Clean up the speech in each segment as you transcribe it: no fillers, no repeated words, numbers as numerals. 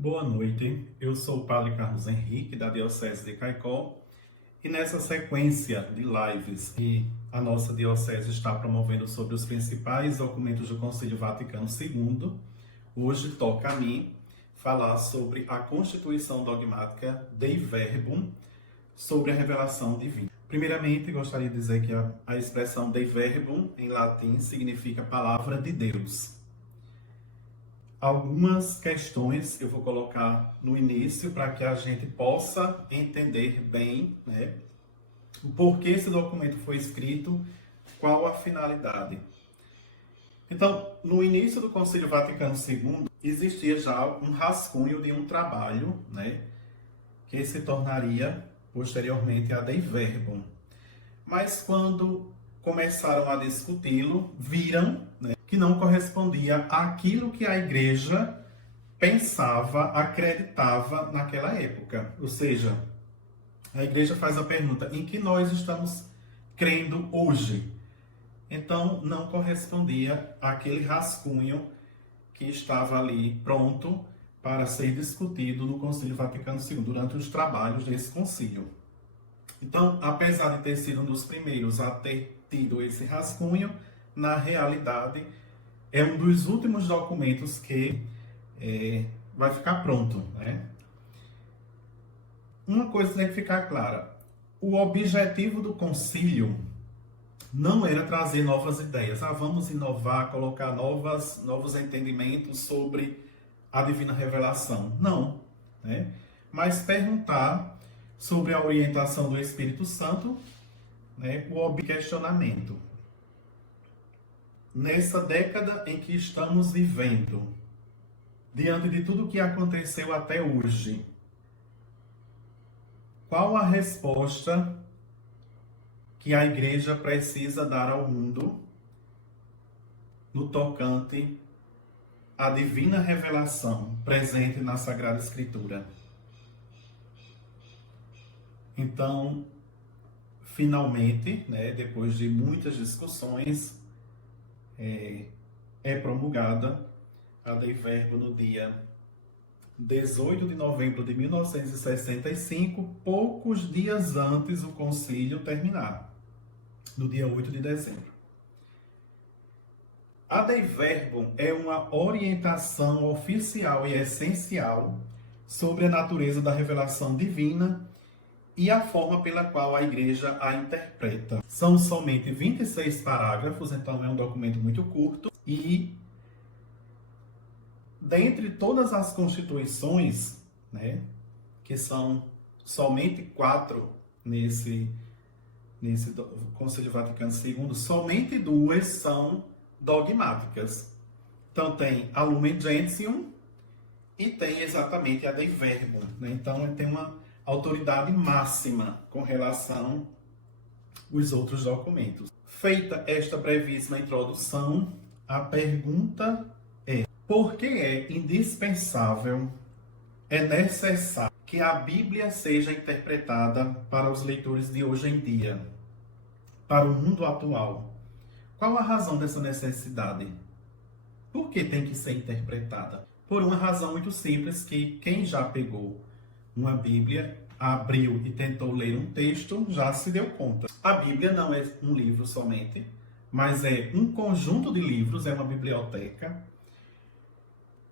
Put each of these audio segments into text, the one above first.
Boa noite, eu sou o Padre Carlos Henrique, da Diocese de Caicó, e nessa sequência de lives que a nossa Diocese está promovendo sobre os principais documentos do Concílio Vaticano II, hoje toca a mim falar sobre a Constituição Dogmática Dei Verbum, sobre a revelação divina. Primeiramente, gostaria de dizer que a expressão Dei Verbum, em latim, significa palavra de Deus. Algumas questões eu vou colocar no início para que a gente possa entender bem, né, o porquê esse documento foi escrito, qual a finalidade. Então, no início do Concílio Vaticano II, existia já um rascunho de um trabalho, né, que se tornaria posteriormente a Dei Verbum. Mas quando começaram a discuti-lo, viram, né, que não correspondia àquilo que a igreja pensava, acreditava naquela época. Ou seja, a igreja faz a pergunta: em que nós estamos crendo hoje? Então, não correspondia àquele rascunho que estava ali pronto para ser discutido no Concílio Vaticano II, durante os trabalhos desse concílio. Então, apesar de ter sido um dos primeiros a ter tido esse rascunho, na realidade é um dos últimos documentos que vai ficar pronto, né? Uma coisa tem que ficar clara: o objetivo do concílio não era trazer novas ideias. Vamos inovar, colocar novos entendimentos sobre a divina revelação. Não, né? Mas perguntar sobre a orientação do Espírito Santo, né? O questionamento. Nessa década em que estamos vivendo, diante de tudo o que aconteceu até hoje, qual a resposta que a igreja precisa dar ao mundo no tocante à divina revelação presente na Sagrada Escritura? Então, finalmente, né, depois de muitas discussões, é promulgada a Dei Verbum no dia 18 de novembro de 1965, poucos dias antes do concílio terminar, no dia 8 de dezembro. A Dei Verbum é uma orientação oficial e essencial sobre a natureza da revelação divina e a forma pela qual a igreja a interpreta. São somente 26 parágrafos, então é um documento muito curto, e dentre todas as constituições, né, que são somente 4 nesse Concílio Vaticano II, somente 2 são dogmáticas. Então tem a Lumen Gentium e tem exatamente a Dei Verbum, né? Então tem uma autoridade máxima com relação aos outros documentos. Feita esta brevíssima introdução, a pergunta é: por que é indispensável, é necessário que a Bíblia seja interpretada para os leitores de hoje em dia, para o mundo atual? Qual a razão dessa necessidade? Por que tem que ser interpretada? Por uma razão muito simples, que quem já pegou uma Bíblia, abriu e tentou ler um texto, já se deu conta. A Bíblia não é um livro somente, mas é um conjunto de livros, é uma biblioteca.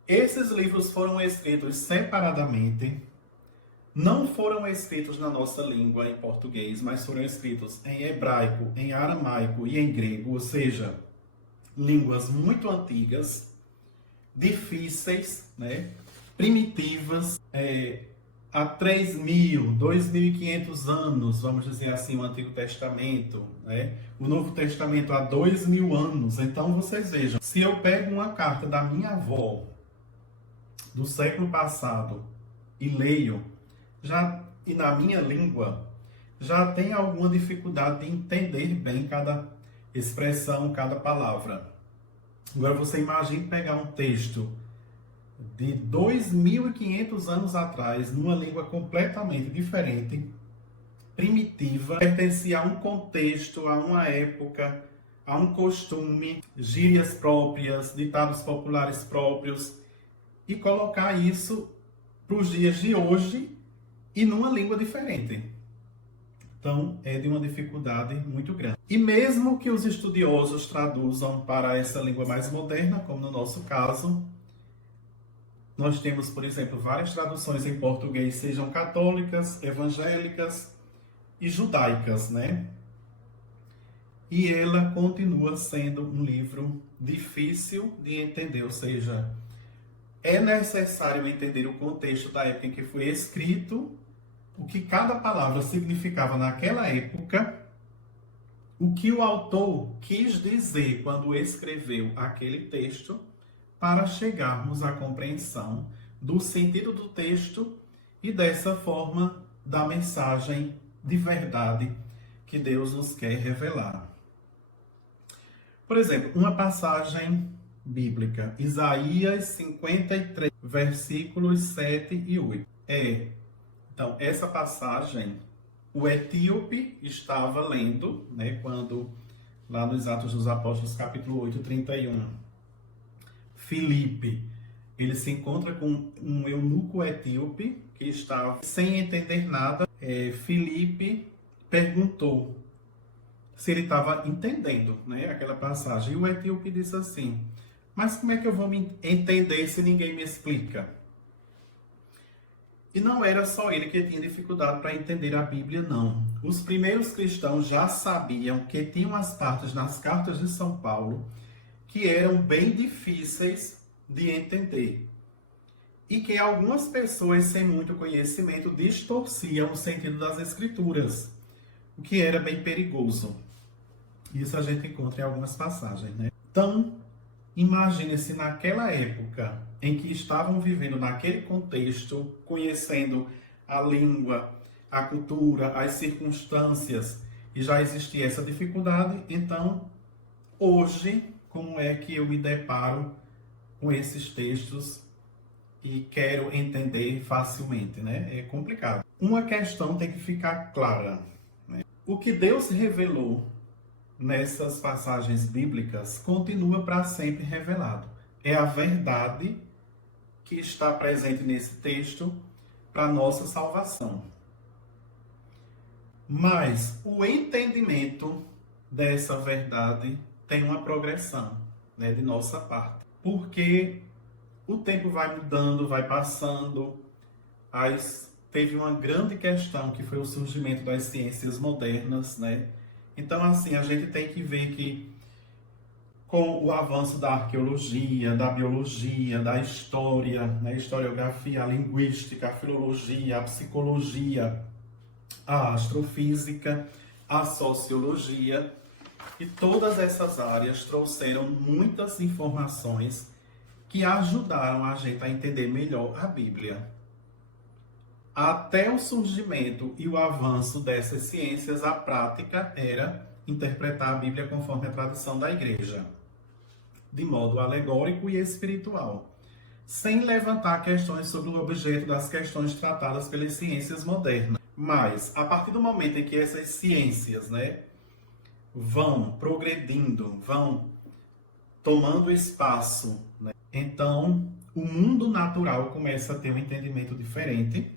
Esses livros foram escritos separadamente, não foram escritos na nossa língua, em português, mas foram escritos em hebraico, em aramaico e em grego, ou seja, línguas muito antigas, difíceis, né? Primitivas, há 3.000, 2.500 anos, vamos dizer assim, o Antigo Testamento, né? O Novo Testamento há 2.000 anos. Então vocês vejam, se eu pego uma carta da minha avó, do século passado, e leio, e na minha língua, já tem alguma dificuldade de entender bem cada expressão, cada palavra. Agora você imagine pegar um texto de 2.500 anos atrás, numa língua completamente diferente, primitiva, pertencia a um contexto, a uma época, a um costume, gírias próprias, ditados populares próprios, e colocar isso para os dias de hoje e numa língua diferente. Então, é de uma dificuldade muito grande. E mesmo que os estudiosos traduzam para essa língua mais moderna, como no nosso caso, nós temos, por exemplo, várias traduções em português, sejam católicas, evangélicas e judaicas, né? E ela continua sendo um livro difícil de entender, ou seja, é necessário entender o contexto da época em que foi escrito, o que cada palavra significava naquela época, o que o autor quis dizer quando escreveu aquele texto, para chegarmos à compreensão do sentido do texto e dessa forma da mensagem de verdade que Deus nos quer revelar. Por exemplo, uma passagem bíblica, Isaías 53, versículos 7 e 8. Então, essa passagem, o etíope estava lendo, né, quando, lá nos Atos dos Apóstolos, capítulo 8, 31, Filipe, ele se encontra com um eunuco etíope que estava sem entender nada. Filipe perguntou se ele estava entendendo, né, aquela passagem. E o etíope disse assim: mas como é que eu vou me entender se ninguém me explica? E não era só ele que tinha dificuldade para entender a Bíblia, não. Os primeiros cristãos já sabiam que tinham as partes nas cartas de São Paulo que eram bem difíceis de entender. E que algumas pessoas sem muito conhecimento distorciam o sentido das escrituras, o que era bem perigoso. Isso a gente encontra em algumas passagens, né? Então, imagine-se naquela época em que estavam vivendo naquele contexto, conhecendo a língua, a cultura, as circunstâncias, e já existia essa dificuldade. Então, hoje, como é que eu me deparo com esses textos e quero entender facilmente, né? É complicado. Uma questão tem que ficar clara, né? O que Deus revelou nessas passagens bíblicas continua para sempre revelado. É a verdade que está presente nesse texto para nossa salvação. Mas o entendimento dessa verdade tem uma progressão, né, de nossa parte. Porque o tempo vai mudando, vai passando. Teve uma grande questão que foi o surgimento das ciências modernas, né? Então, assim, a gente tem que ver que com o avanço da arqueologia, da biologia, da história, né, historiografia, a linguística, a filologia, a psicologia, a astrofísica, a sociologia, e todas essas áreas trouxeram muitas informações que ajudaram a gente a entender melhor a Bíblia. Até o surgimento e o avanço dessas ciências, a prática era interpretar a Bíblia conforme a tradição da igreja, de modo alegórico e espiritual, sem levantar questões sobre o objeto das questões tratadas pelas ciências modernas. Mas, a partir do momento em que essas ciências, né, vão progredindo, vão tomando espaço, né, então o mundo natural começa a ter um entendimento diferente,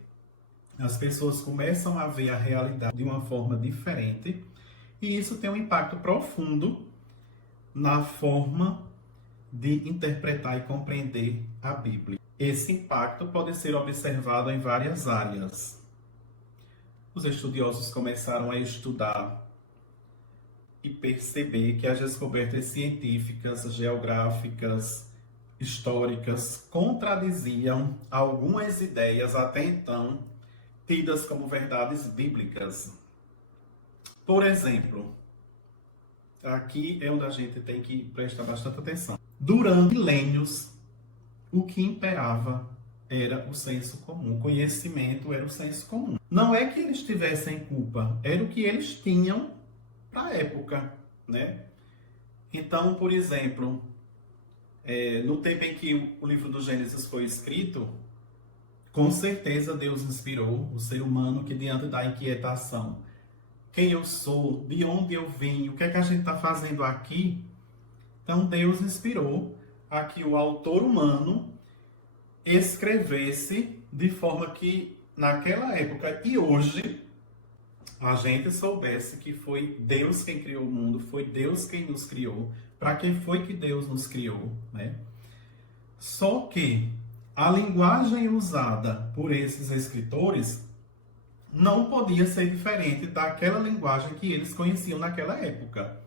as pessoas começam a ver a realidade de uma forma diferente, e isso tem um impacto profundo na forma de interpretar e compreender a Bíblia. Esse impacto pode ser observado em várias áreas. Os estudiosos começaram a estudar e perceber que as descobertas científicas, geográficas, históricas contradiziam algumas ideias até então tidas como verdades bíblicas. Por exemplo, aqui é onde a gente tem que prestar bastante atenção. Durante milênios, o que imperava era o senso comum. O conhecimento era o senso comum. Não é que eles tivessem culpa, era o que eles tinham para a época, né? Então, por exemplo, no tempo em que o livro do Gênesis foi escrito, com certeza Deus inspirou o ser humano que, diante da inquietação, quem eu sou, de onde eu vim, o que é que a gente está fazendo aqui? Então Deus inspirou a que o autor humano escrevesse de forma que naquela época e hoje a gente soubesse que foi Deus quem criou o mundo, foi Deus quem nos criou, para quem foi que Deus nos criou, né? Só que a linguagem usada por esses escritores não podia ser diferente daquela linguagem que eles conheciam naquela época.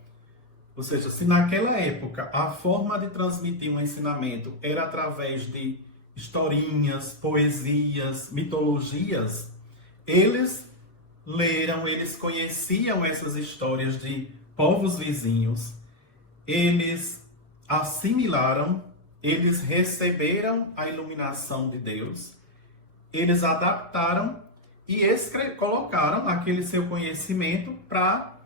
Ou seja, se naquela época a forma de transmitir um ensinamento era através de historinhas, poesias, mitologias, eles leram, eles conheciam essas histórias de povos vizinhos, eles assimilaram, eles receberam a iluminação de Deus, eles adaptaram e colocaram aquele seu conhecimento para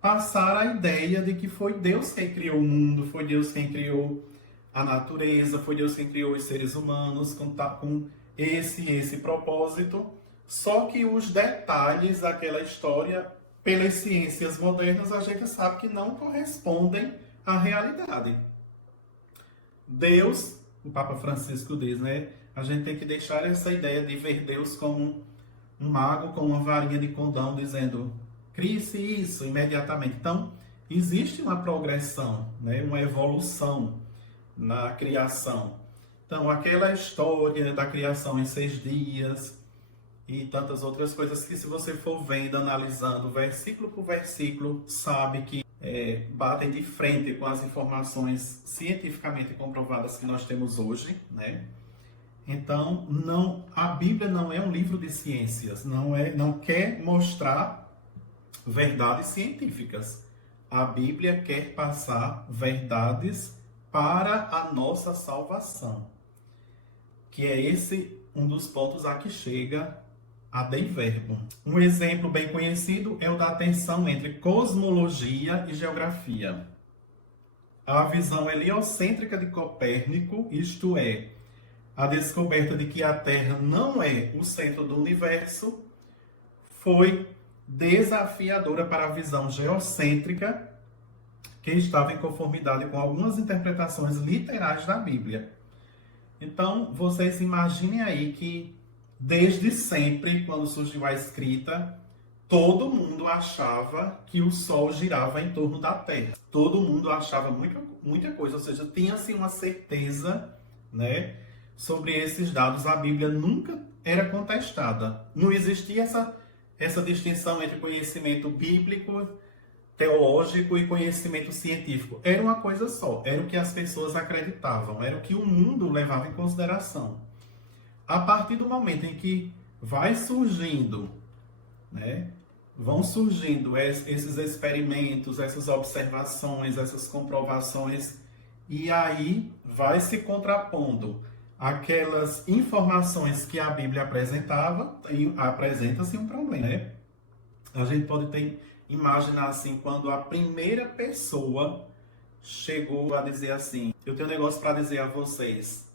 passar a ideia de que foi Deus quem criou o mundo, foi Deus quem criou a natureza, foi Deus quem criou os seres humanos com esse propósito. Só que os detalhes daquela história, pelas ciências modernas, a gente sabe que não correspondem à realidade. Deus, o Papa Francisco diz, né? A gente tem que deixar essa ideia de ver Deus como um mago com uma varinha de condão dizendo crie-se isso imediatamente. Então, existe uma progressão, né? Uma evolução na criação. Então, aquela história da criação em 6 dias e tantas outras coisas que, se você for vendo, analisando versículo por versículo, sabe que batem de frente com as informações cientificamente comprovadas que nós temos hoje, né? Então, a Bíblia não é um livro de ciências, não quer mostrar verdades científicas. A Bíblia quer passar verdades para a nossa salvação, que é esse um dos pontos a que chega a Dei Verbo. Um exemplo bem conhecido é o da tensão entre cosmologia e geografia. A visão heliocêntrica de Copérnico, isto é, a descoberta de que a Terra não é o centro do universo, foi desafiadora para a visão geocêntrica, que estava em conformidade com algumas interpretações literais da Bíblia. Então, vocês imaginem aí que, desde sempre, quando surgiu a escrita, todo mundo achava que o Sol girava em torno da Terra. Todo mundo achava muita coisa, ou seja, tinha-se uma certeza, né, sobre esses dados. A Bíblia nunca era contestada. Não existia essa distinção entre conhecimento bíblico, teológico e conhecimento científico. Era uma coisa só, era o que as pessoas acreditavam, era o que o mundo levava em consideração. A partir do momento em que vai surgindo, né, vão surgindo esses experimentos, essas observações, essas comprovações, e aí vai se contrapondo aquelas informações que a Bíblia apresentava, e apresenta-se um problema, né? A gente pode imaginar assim, quando a primeira pessoa chegou a dizer assim: eu tenho um negócio para dizer a vocês,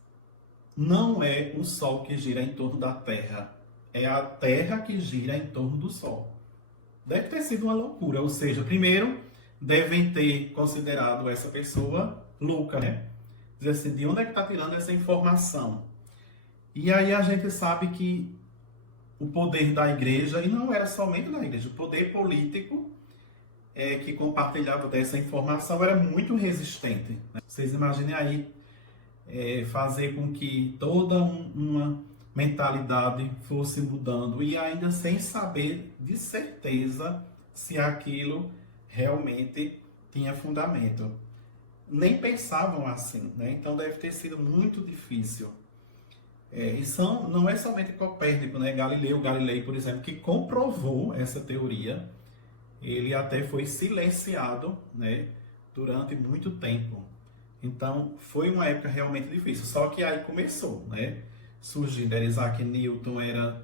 não é o Sol que gira em torno da Terra, é a Terra que gira em torno do Sol. Deve ter sido uma loucura, ou seja, primeiro devem ter considerado essa pessoa louca, né? Dizer assim, de onde é que está tirando essa informação? E aí a gente sabe que o poder da igreja, e não era somente da igreja, o poder político que compartilhava dessa informação era muito resistente, né? Vocês imaginem aí fazer com que toda uma mentalidade fosse mudando e ainda sem saber de certeza se aquilo realmente tinha fundamento. Nem pensavam assim, né? Então deve ter sido muito difícil. Não é somente Copérnico, né? Galilei, por exemplo, que comprovou essa teoria. Ele até foi silenciado, né, durante muito tempo. Então foi uma época realmente difícil. Só que aí começou, né? Surgindo, era Isaac Newton, era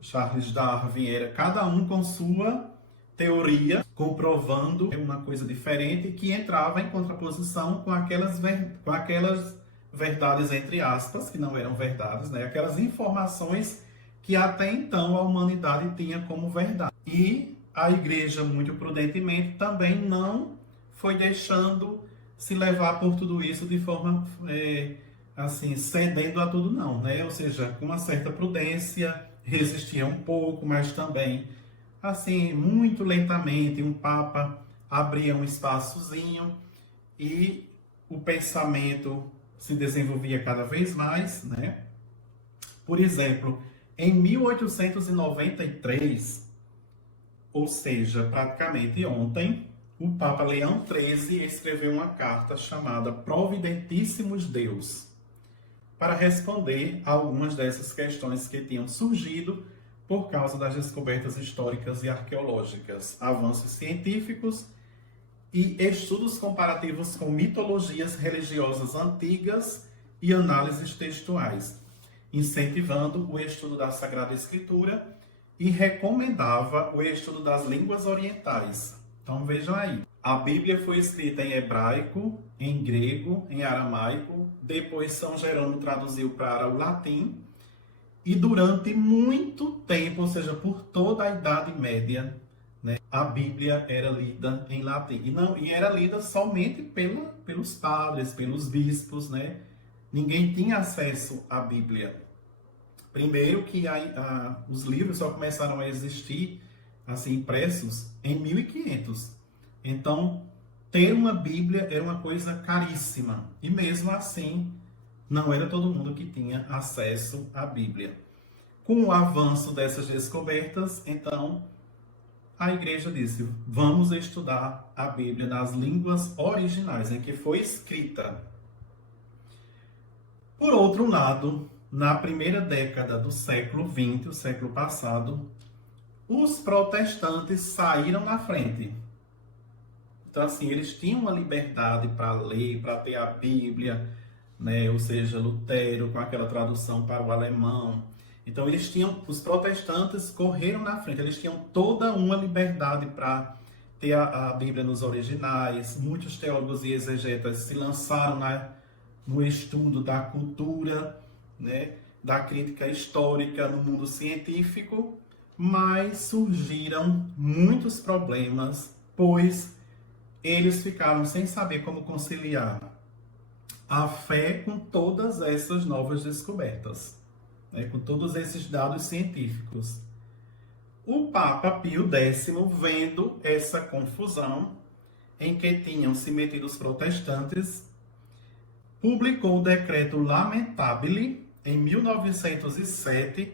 Charles Darwin, era cada um com sua teoria, comprovando uma coisa diferente que entrava em contraposição com aquelas verdades, entre aspas, que não eram verdades, né? Aquelas informações que até então a humanidade tinha como verdade. E a igreja, muito prudentemente, também não foi deixando se levar por tudo isso de forma assim, cedendo a tudo não, né? Ou seja, com uma certa prudência, resistia um pouco, mas também, assim, muito lentamente, um papa abria um espaçozinho e o pensamento se desenvolvia cada vez mais, né? Por exemplo, em 1893, ou seja, praticamente ontem, o Papa Leão XIII escreveu uma carta chamada Providentíssimos Deus, para responder a algumas dessas questões que tinham surgido por causa das descobertas históricas e arqueológicas, avanços científicos e estudos comparativos com mitologias religiosas antigas e análises textuais, incentivando o estudo da Sagrada Escritura e recomendava o estudo das línguas orientais. Então vejam aí. A Bíblia foi escrita em hebraico, em grego, em aramaico, depois São Jerônimo traduziu para o latim, e durante muito tempo, ou seja, por toda a Idade Média, né, a Bíblia era lida em latim. E era lida somente pelos padres, pelos bispos, né? Ninguém tinha acesso à Bíblia. Primeiro que os livros só começaram a existir assim impressos em 1500. Então, ter uma Bíblia era uma coisa caríssima. E mesmo assim, não era todo mundo que tinha acesso à Bíblia. Com o avanço dessas descobertas, então, a igreja disse: vamos estudar a Bíblia nas línguas originais em que foi escrita. Por outro lado, na primeira década do século XX, o século passado, os protestantes saíram na frente. Então, assim, eles tinham uma liberdade para ler, para ter a Bíblia, né? Ou seja, Lutero com aquela tradução para o alemão. Então, os protestantes correram na frente, eles tinham toda uma liberdade para ter a Bíblia nos originais. Muitos teólogos e exegetas se lançaram no estudo da cultura, né, da crítica histórica no mundo científico, mas surgiram muitos problemas, pois eles ficaram sem saber como conciliar a fé com todas essas novas descobertas, né, com todos esses dados científicos. O Papa Pio X, vendo essa confusão em que tinham se metido os protestantes, publicou o decreto Lamentabile em 1907,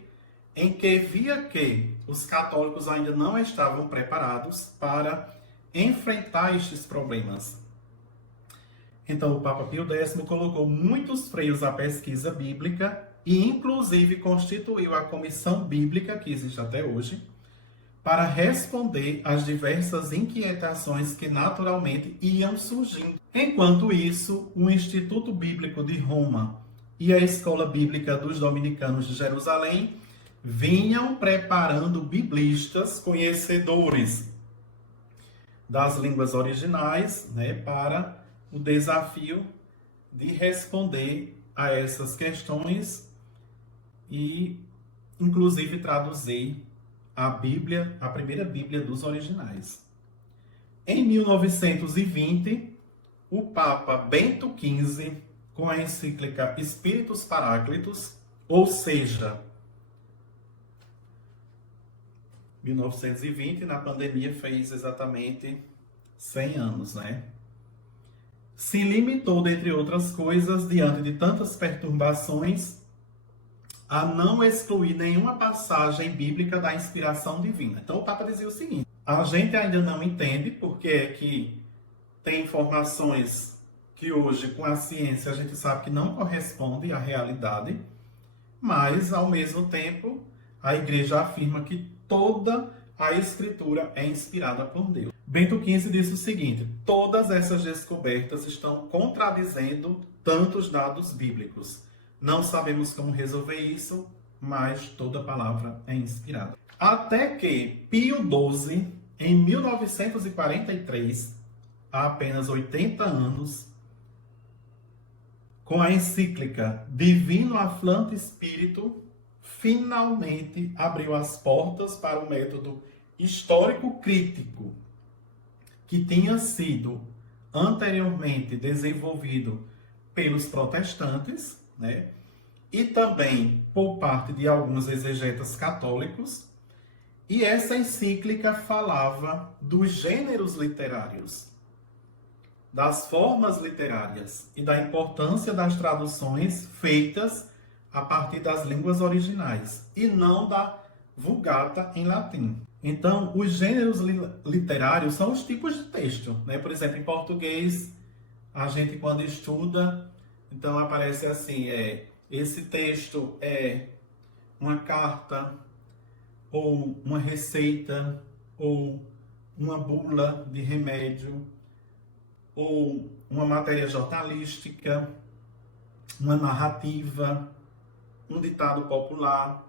em que via que os católicos ainda não estavam preparados para enfrentar estes problemas. Então, o Papa Pio X colocou muitos freios à pesquisa bíblica e, inclusive, constituiu a Comissão Bíblica, que existe até hoje, para responder às diversas inquietações que naturalmente iam surgindo. Enquanto isso, o Instituto Bíblico de Roma e a Escola Bíblica dos Dominicanos de Jerusalém vinham preparando biblistas conhecedores das línguas originais, né, para o desafio de responder a essas questões e, inclusive, traduzir a Bíblia, a primeira Bíblia dos originais. Em 1920, o Papa Bento XV, com a encíclica Spiritus Paráclitos, ou seja, 1920, na pandemia, fez exatamente 100 anos, né? Se limitou, dentre outras coisas, diante de tantas perturbações, a não excluir nenhuma passagem bíblica da inspiração divina. Então o Papa dizia o seguinte: a gente ainda não entende porque é que tem informações que hoje, com a ciência, a gente sabe que não corresponde à realidade, mas, ao mesmo tempo, a igreja afirma que toda a escritura é inspirada por Deus. Bento XV disse o seguinte: todas essas descobertas estão contradizendo tantos dados bíblicos. Não sabemos como resolver isso, mas toda palavra é inspirada. Até que Pio XII, em 1943, há apenas 80 anos, com a encíclica Divino Afflante Spiritu, finalmente abriu as portas para o método histórico-crítico que tinha sido anteriormente desenvolvido pelos protestantes, né? E também por parte de alguns exegetas católicos. E essa encíclica falava dos gêneros literários, das formas literárias e da importância das traduções feitas a partir das línguas originais e não da Vulgata em latim. Então, os gêneros literários são os tipos de texto, né? Por exemplo, em português, a gente quando estuda, então aparece assim, esse texto é uma carta, ou uma receita, ou uma bula de remédio, ou uma matéria jornalística, uma narrativa, um ditado popular,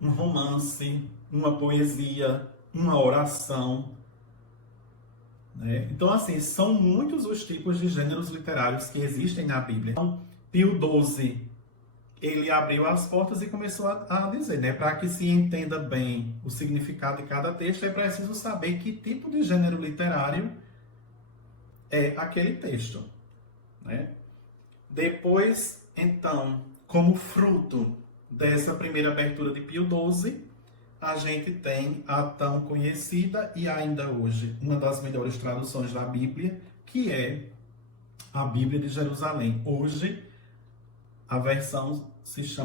um romance, uma poesia, uma oração, né? Então, assim, são muitos os tipos de gêneros literários que existem na Bíblia. Então, Pio XII, ele abriu as portas e começou a dizer, né? Para que se entenda bem o significado de cada texto, é preciso saber que tipo de gênero literário é aquele texto, né? Depois, então, como fruto dessa primeira abertura de Pio XII, a gente tem a tão conhecida e ainda hoje uma das melhores traduções da Bíblia, que é a Bíblia de Jerusalém. Hoje, a versão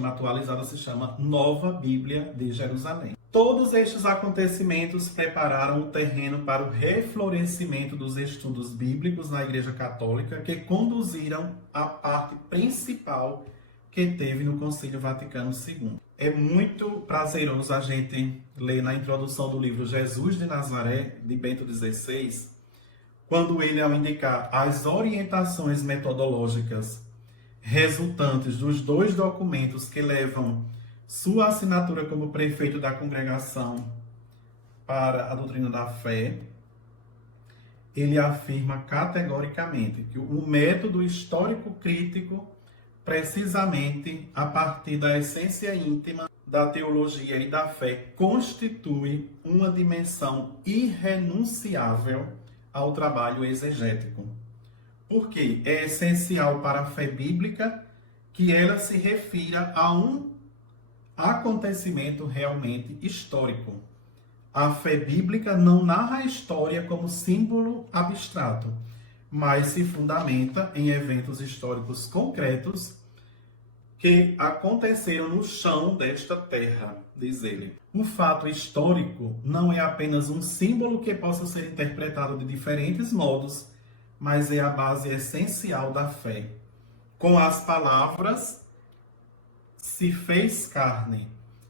atualizada se chama Nova Bíblia de Jerusalém. Todos estes acontecimentos prepararam o terreno para o reflorescimento dos estudos bíblicos na Igreja Católica, que conduziram à parte principal que teve no Concílio Vaticano II. É muito prazeroso a gente ler na introdução do livro Jesus de Nazaré, de Bento XVI, quando ele, ao indicar as orientações metodológicas resultantes dos dois documentos que levam sua assinatura como prefeito da congregação para a doutrina da fé, ele afirma categoricamente que o método histórico-crítico, precisamente a partir da essência íntima da teologia e da fé, constitui uma dimensão irrenunciável ao trabalho exegético. Porque é essencial para a fé bíblica que ela se refira a um acontecimento realmente histórico. A fé bíblica não narra a história como símbolo abstrato, mas se fundamenta em eventos históricos concretos que aconteceram no chão desta terra, diz ele. O fato histórico não é apenas um símbolo que possa ser interpretado de diferentes modos, mas é a base essencial da fé. Com as palavras, se fez carne,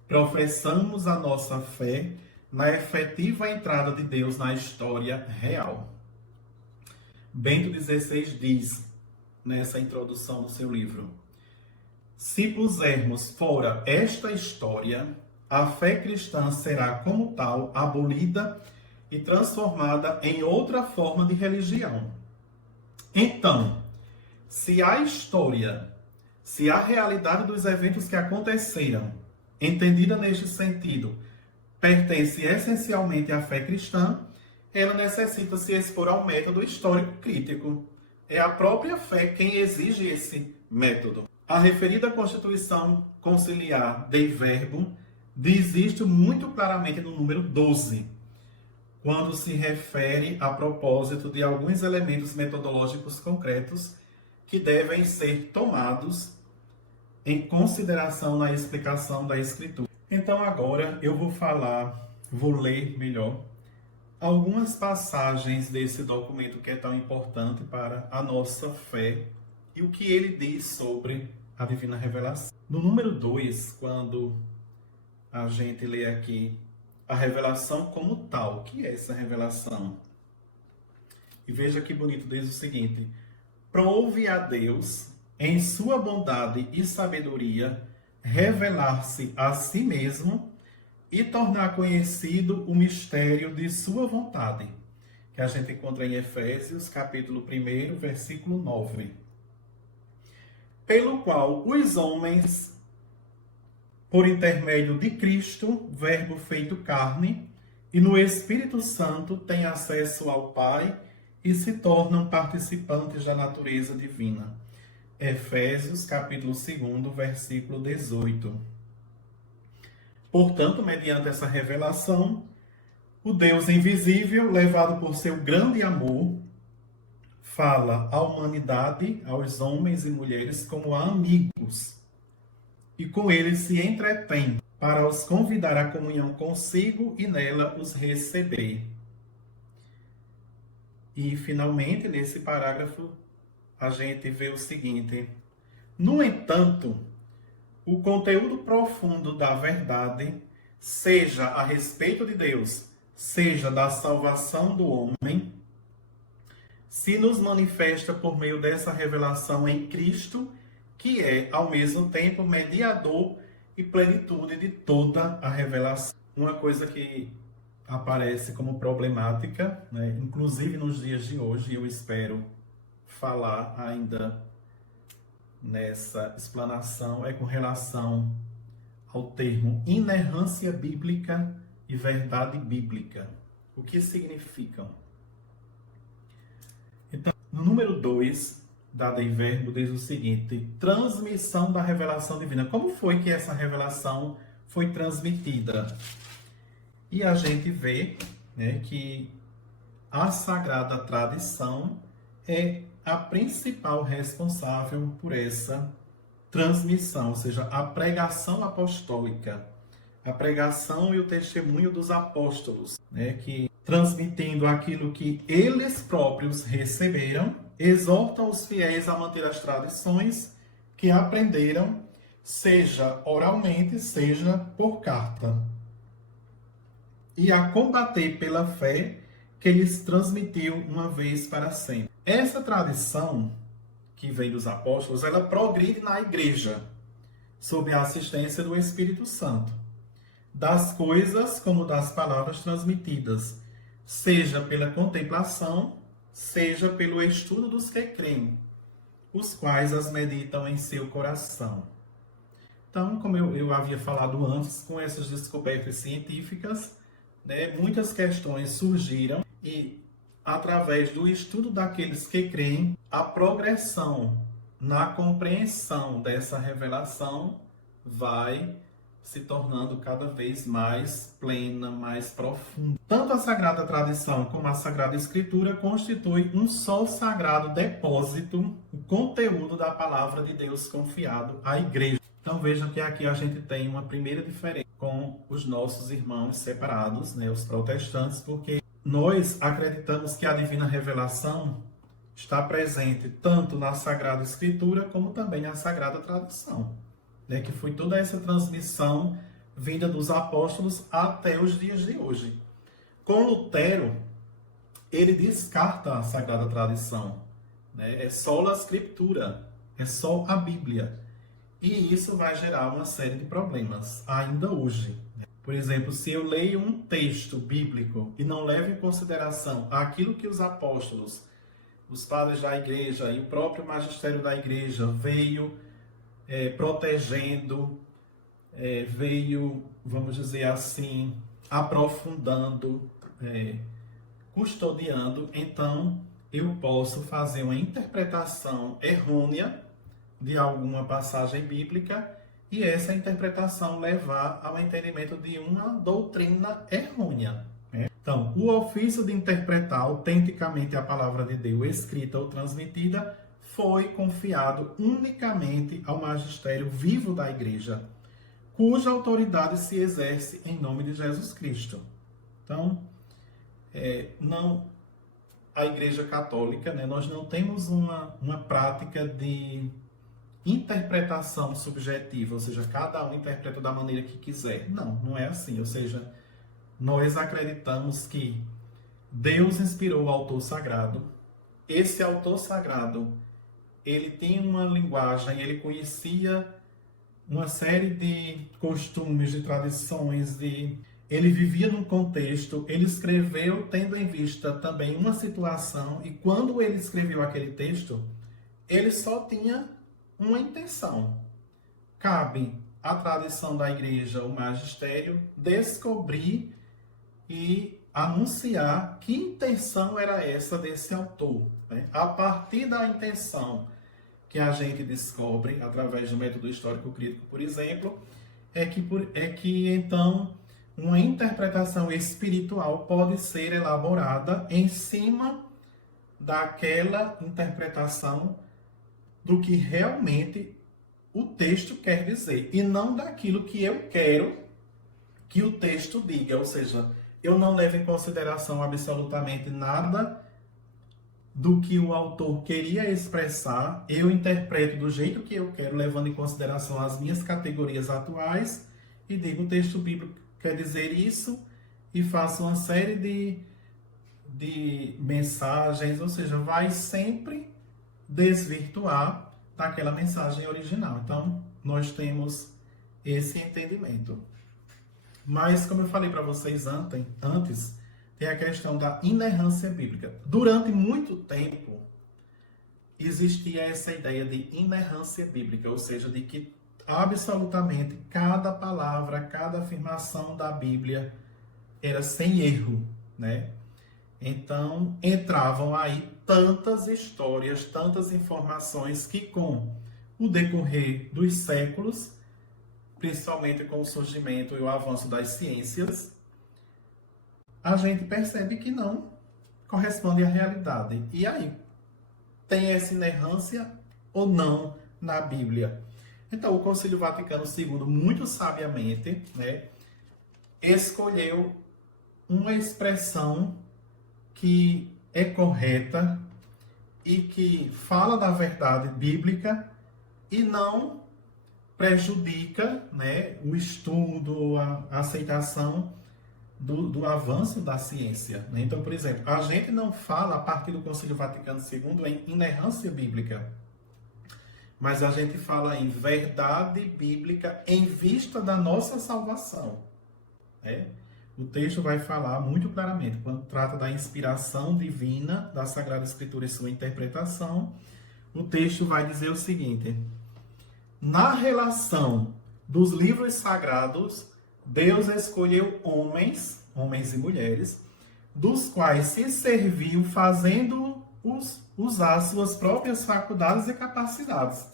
professamos a nossa fé na efetiva entrada de Deus na história real. Bento XVI diz, nessa introdução do seu livro, se pusermos fora esta história, a fé cristã será, como tal, abolida e transformada em outra forma de religião. Então, se a história, se a realidade dos eventos que aconteceram, entendida neste sentido, pertence essencialmente à fé cristã, ela necessita se expor ao método histórico crítico. É a própria fé quem exige esse método. A referida Constituição Conciliar Dei Verbum diz isto muito claramente no número 12, quando se refere a propósito de alguns elementos metodológicos concretos que devem ser tomados em consideração na explicação da Escritura. Então agora eu vou ler melhor algumas passagens desse documento que é tão importante para a nossa fé e o que ele diz sobre a Divina Revelação. No número 2, quando a gente lê aqui a revelação como tal, o que é essa revelação? E veja que bonito, diz o seguinte: prove a Deus, em sua bondade e sabedoria, revelar-se a si mesmo e tornar conhecido o mistério de sua vontade, que a gente encontra em Efésios, capítulo 1, versículo 9. Pelo qual os homens, por intermédio de Cristo, Verbo feito carne, e no Espírito Santo, têm acesso ao Pai e se tornam participantes da natureza divina, Efésios, capítulo 2, versículo 18. Portanto, mediante essa revelação, o Deus invisível, levado por seu grande amor, fala à humanidade, aos homens e mulheres, como a amigos, e com eles se entretém para os convidar à comunhão consigo e nela os receber. E, finalmente, nesse parágrafo, a gente vê o seguinte: no entanto, o conteúdo profundo da verdade, seja a respeito de Deus, seja da salvação do homem, se nos manifesta por meio dessa revelação em Cristo, que é, ao mesmo tempo, mediador e plenitude de toda a revelação. Uma coisa que aparece como problemática, né, inclusive nos dias de hoje, e eu espero falar ainda nessa explanação, é com relação ao termo inerrância bíblica e verdade bíblica. O que significam? Então, no número 2, dado em verbo, diz o seguinte: transmissão da revelação divina. Como foi que essa revelação foi transmitida? E a gente vê, né, que a Sagrada Tradição é a principal responsável por essa transmissão, ou seja, a pregação apostólica, a pregação e o testemunho dos apóstolos, né, que transmitindo aquilo que eles próprios receberam, exortam os fiéis a manter as tradições que aprenderam, seja oralmente, seja por carta, e a combater pela fé que lhes transmitiu uma vez para sempre. Essa tradição que vem dos apóstolos, ela progride na igreja, sob a assistência do Espírito Santo, das coisas como das palavras transmitidas, seja pela contemplação, seja pelo estudo dos que creem, os quais as meditam em seu coração. Então, como eu havia falado antes, com essas descobertas científicas, né, muitas questões surgiram e, através do estudo daqueles que creem, a progressão na compreensão dessa revelação vai se tornando cada vez mais plena, mais profunda. Tanto a Sagrada Tradição como a Sagrada Escritura constituem um só sagrado depósito, o conteúdo da palavra de Deus confiado à Igreja. Então vejam que aqui a gente tem uma primeira diferença com os nossos irmãos separados, né, os protestantes, porque nós acreditamos que a divina revelação está presente tanto na Sagrada Escritura como também na Sagrada Tradição, né, que foi toda essa transmissão vinda dos apóstolos até os dias de hoje. Com Lutero, ele descarta a Sagrada Tradição, né, é só a Escritura, é só a Bíblia. E isso vai gerar uma série de problemas, ainda hoje. Por exemplo, se eu leio um texto bíblico e não levo em consideração aquilo que os apóstolos, os padres da igreja e o próprio magistério da igreja veio protegendo, veio, vamos dizer assim, aprofundando, custodiando, então eu posso fazer uma interpretação errônea de alguma passagem bíblica e essa interpretação levar ao entendimento de uma doutrina errônea. Então, o ofício de interpretar autenticamente a palavra de Deus, escrita ou transmitida, foi confiado unicamente ao magistério vivo da Igreja, cuja autoridade se exerce em nome de Jesus Cristo. Então, a Igreja Católica, né, nós não temos uma prática de interpretação subjetiva, ou seja, cada um interpreta da maneira que quiser. Não, não é assim. Ou seja, nós acreditamos que Deus inspirou o autor sagrado. Esse autor sagrado, ele tem uma linguagem, ele conhecia uma série de costumes, de tradições, ele vivia num contexto, ele escreveu tendo em vista também uma situação, e quando ele escreveu aquele texto, ele só tinha uma intenção. Cabe à tradição da igreja, o magistério, descobrir e anunciar que intenção era essa desse autor, né? A partir da intenção que a gente descobre através do método histórico crítico, por exemplo, é que então uma interpretação espiritual pode ser elaborada em cima daquela interpretação do que realmente o texto quer dizer, e não daquilo que eu quero que o texto diga. Ou seja, eu não levo em consideração absolutamente nada do que o autor queria expressar, eu interpreto do jeito que eu quero, levando em consideração as minhas categorias atuais, e digo, o texto bíblico quer dizer isso, e faço uma série de mensagens, ou seja, vai sempre desvirtuar daquela mensagem original. Então, nós temos esse entendimento. Mas, como eu falei para vocês antes, tem a questão da inerrância bíblica. Durante muito tempo, existia essa ideia de inerrância bíblica, ou seja, de que absolutamente cada palavra, cada afirmação da Bíblia era sem erro, né? Então, entravam aí tantas histórias, tantas informações que, com o decorrer dos séculos, principalmente com o surgimento e o avanço das ciências, a gente percebe que não corresponde à realidade. E aí, tem essa inerrância ou não na Bíblia? Então, o Concílio Vaticano II, muito sabiamente, né, escolheu uma expressão que é correta e que fala da verdade bíblica e não prejudica, né, o estudo, a aceitação do avanço da ciência. Né? Então, por exemplo, a gente não fala, a partir do Concílio Vaticano II, em inerrância bíblica, mas a gente fala em verdade bíblica em vista da nossa salvação. Né? O texto vai falar muito claramente, quando trata da inspiração divina da Sagrada Escritura e sua interpretação, o texto vai dizer o seguinte: na relação dos livros sagrados, Deus escolheu homens e mulheres, dos quais se serviu fazendo-os usar suas próprias faculdades e capacidades.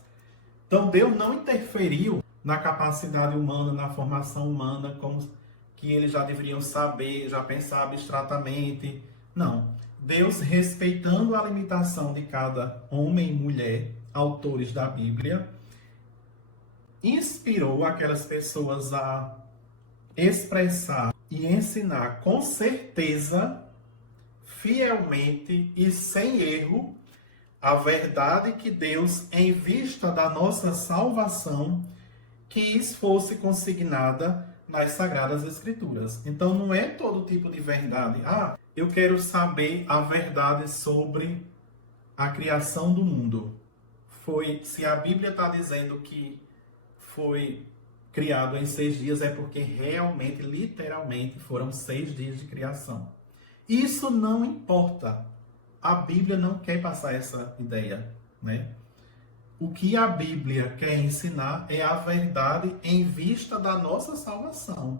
Então Deus não interferiu na capacidade humana, na formação humana, como que eles já deveriam saber, já pensar abstratamente. Não. Deus, respeitando a limitação de cada homem e mulher, autores da Bíblia, inspirou aquelas pessoas a expressar e ensinar com certeza, fielmente e sem erro, a verdade que Deus, em vista da nossa salvação, quis fosse consignada nas Sagradas Escrituras. Então não é todo tipo de verdade. Ah, eu quero saber a verdade sobre a criação do mundo. Se a Bíblia está dizendo que foi criado em 6 dias, é porque realmente, literalmente, foram 6 dias de criação. Isso não importa. A Bíblia não quer passar essa ideia, né? O que a Bíblia quer ensinar é a verdade em vista da nossa salvação.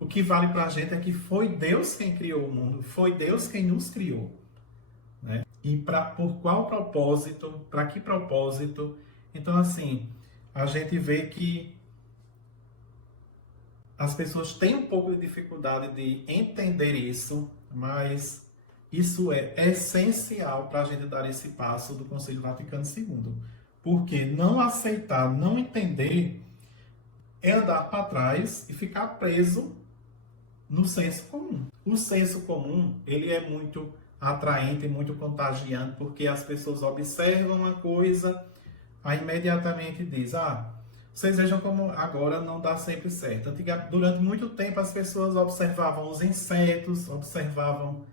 O que vale para a gente é que foi Deus quem criou o mundo, foi Deus quem nos criou, né? E por qual propósito, para que propósito? Então, assim, a gente vê que as pessoas têm um pouco de dificuldade de entender isso, mas isso é essencial para a gente dar esse passo do Concílio Vaticano II. Porque não aceitar, não entender, é andar para trás e ficar preso no senso comum. O senso comum, ele é muito atraente, muito contagiante, porque as pessoas observam uma coisa, aí imediatamente diz, vocês vejam como agora não dá sempre certo. Durante muito tempo as pessoas observavam os insetos, observavam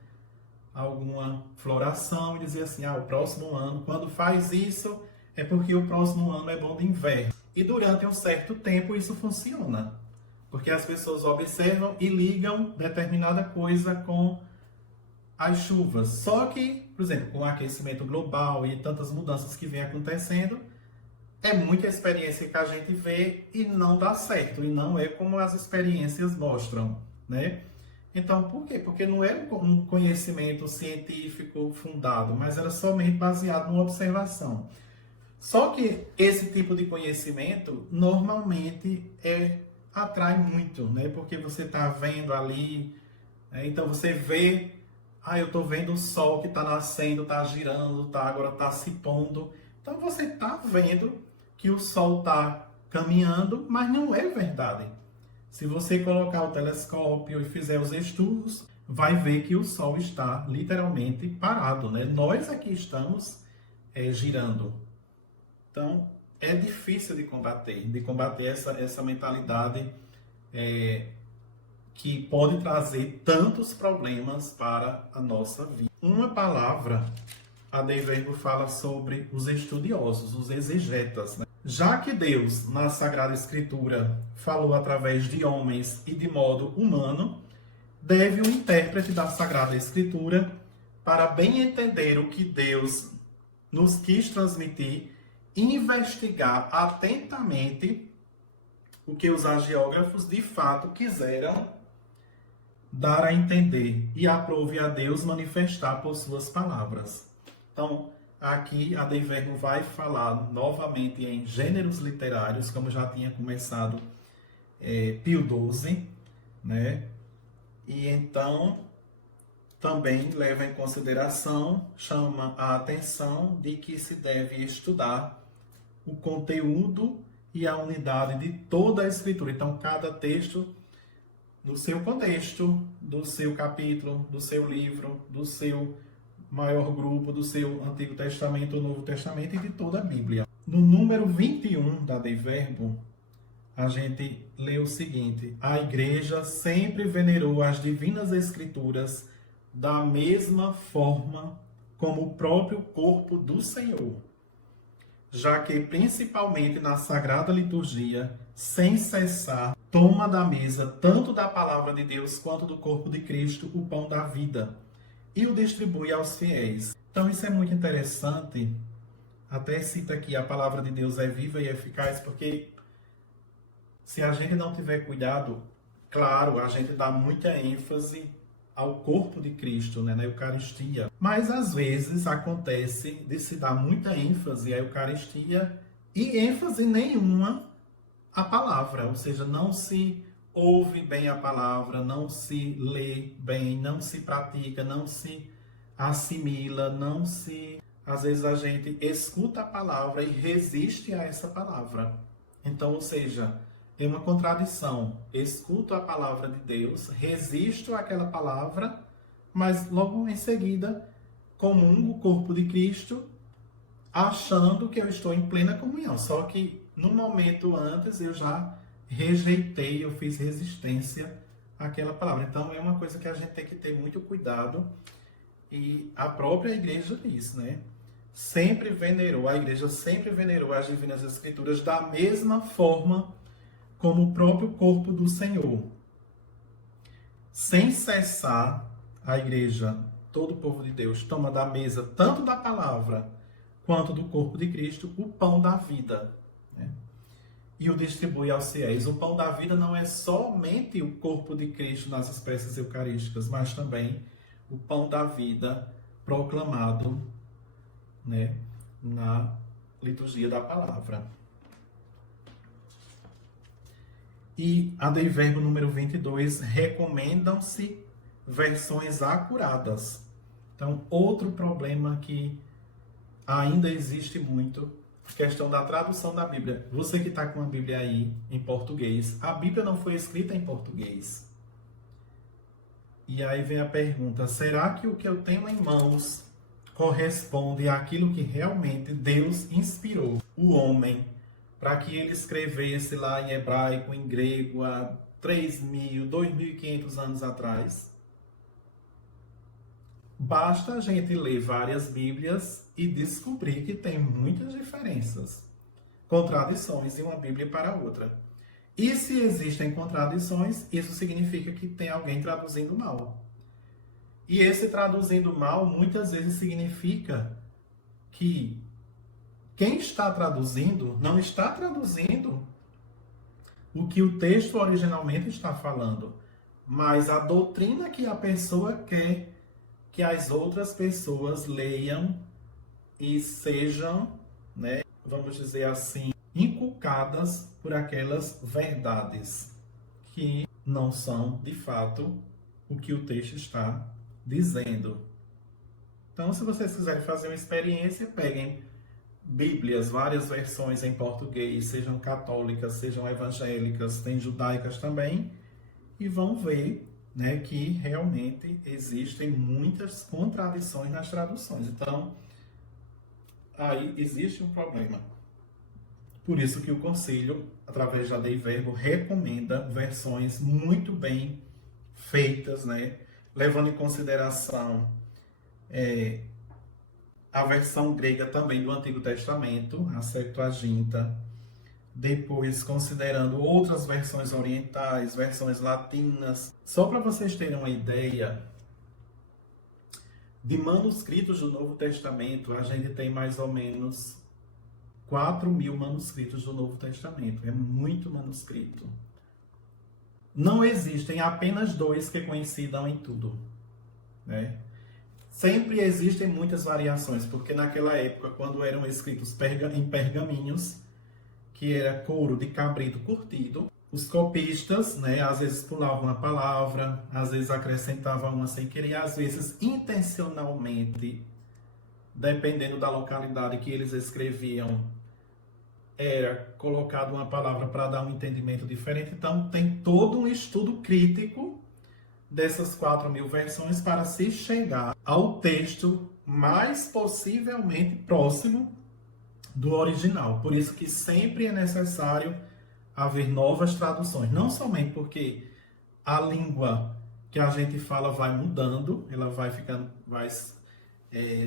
alguma floração e diziam assim, o próximo ano, quando faz isso, é porque o próximo ano é bom de inverno. E durante um certo tempo isso funciona, porque as pessoas observam e ligam determinada coisa com as chuvas. Só que, por exemplo, com o aquecimento global e tantas mudanças que vem acontecendo, é muita experiência que a gente vê e não dá certo, e não é como as experiências mostram, né? Então, por quê? Porque não era um conhecimento científico fundado, mas era somente baseado numa observação. Só que esse tipo de conhecimento normalmente atrai muito, né? Porque você está vendo ali, né? Então você vê, eu estou vendo o sol que está nascendo, está girando, agora está se pondo. Então você está vendo que o sol está caminhando, mas não é verdade. Se você colocar o telescópio e fizer os estudos, vai ver que o sol está literalmente parado, né? Nós aqui estamos girando. Então, é difícil de combater essa mentalidade que pode trazer tantos problemas para a nossa vida. Uma palavra, a Dei Verbo fala sobre os estudiosos, os exegetas, né? Já que Deus, na Sagrada Escritura, falou através de homens e de modo humano, deve o intérprete da Sagrada Escritura, para bem entender o que Deus nos quis transmitir, investigar atentamente o que os hagiógrafos de fato quiseram dar a entender e aprove a Deus manifestar por suas palavras. Então, aqui a Dei Verbo vai falar novamente em gêneros literários, como já tinha começado Pio XII, né? E então também leva em consideração, chama a atenção de que se deve estudar o conteúdo e a unidade de toda a Escritura. Então, cada texto no seu contexto, do seu capítulo, do seu livro, do seu maior grupo, do seu Antigo Testamento, Novo Testamento e de toda a Bíblia. No número 21 da Dei Verbo, a gente lê o seguinte: a Igreja sempre venerou as Divinas Escrituras da mesma forma como o próprio corpo do Senhor, já que, principalmente na Sagrada Liturgia, sem cessar, toma da mesa, tanto da Palavra de Deus quanto do corpo de Cristo, o pão da vida, e o distribui aos fiéis. Então isso é muito interessante. Até cita aqui, a Palavra de Deus é viva e eficaz, porque se a gente não tiver cuidado, claro, a gente dá muita ênfase ao corpo de Cristo, né, na Eucaristia. Mas às vezes acontece de se dar muita ênfase à Eucaristia e ênfase nenhuma à palavra, ou seja, não se ouve bem a palavra, não se lê bem, não se pratica, não se assimila, não se... Às vezes a gente escuta a palavra e resiste a essa palavra. Então, ou seja, é uma contradição. Escuto a palavra de Deus, resisto àquela palavra, mas logo em seguida comungo o corpo de Cristo, achando que eu estou em plena comunhão. Só que no momento antes eu já rejeitei, eu fiz resistência àquela palavra. Então é uma coisa que a gente tem que ter muito cuidado. E a própria igreja diz, né? A igreja sempre venerou as Divinas Escrituras da mesma forma como o próprio corpo do Senhor. Sem cessar, a igreja, todo o povo de Deus, toma da mesa, tanto da palavra quanto do corpo de Cristo, o pão da vida, né? E o distribui aos fiéis. O pão da vida não é somente o corpo de Cristo nas espécies eucarísticas, mas também o pão da vida proclamado, né, na liturgia da palavra. E a Dei Verbo número 22, recomendam-se versões acuradas. Então, outro problema que ainda existe muito, a questão da tradução da Bíblia. Você que está com a Bíblia aí em português, a Bíblia não foi escrita em português. E aí vem a pergunta, será que o que eu tenho em mãos corresponde àquilo que realmente Deus inspirou o homem para que ele escrevesse lá em hebraico, em grego, há 3.000, 2.500 anos atrás? Basta a gente ler várias Bíblias e descobrir que tem muitas diferenças, contradições de uma Bíblia para outra. E se existem contradições, isso significa que tem alguém traduzindo mal. E esse traduzindo mal, muitas vezes significa que quem está traduzindo não está traduzindo o que o texto originalmente está falando, mas a doutrina que a pessoa quer que as outras pessoas leiam e sejam, né, vamos dizer assim, inculcadas por aquelas verdades que não são, de fato, o que o texto está dizendo. Então, se vocês quiserem fazer uma experiência, peguem Bíblias, várias versões em português, sejam católicas, sejam evangélicas, tem judaicas também, e vão ver, né, que realmente existem muitas contradições nas traduções. Então, aí existe um problema. Por isso que o Conselho, através da Lei Verbo, recomenda versões muito bem feitas, né, levando em consideração a versão grega também do Antigo Testamento, a Septuaginta, depois considerando outras versões orientais, versões latinas. Só para vocês terem uma ideia, de manuscritos do Novo Testamento, a gente tem mais ou menos 4.000 manuscritos do Novo Testamento. É muito manuscrito. Não existem apenas 2 que coincidam em tudo, né? Sempre existem muitas variações, porque naquela época, quando eram escritos em pergaminhos, que era couro de cabrito curtido, os copistas, né, às vezes pulavam uma palavra, às vezes acrescentavam uma sem querer, às vezes intencionalmente, dependendo da localidade que eles escreviam, era colocado uma palavra para dar um entendimento diferente. Então, tem todo um estudo crítico dessas 4.000 versões para se chegar ao texto mais possivelmente próximo do original. Por isso que sempre é necessário haver novas traduções. Não somente porque a língua que a gente fala vai mudando, ela vai ficando,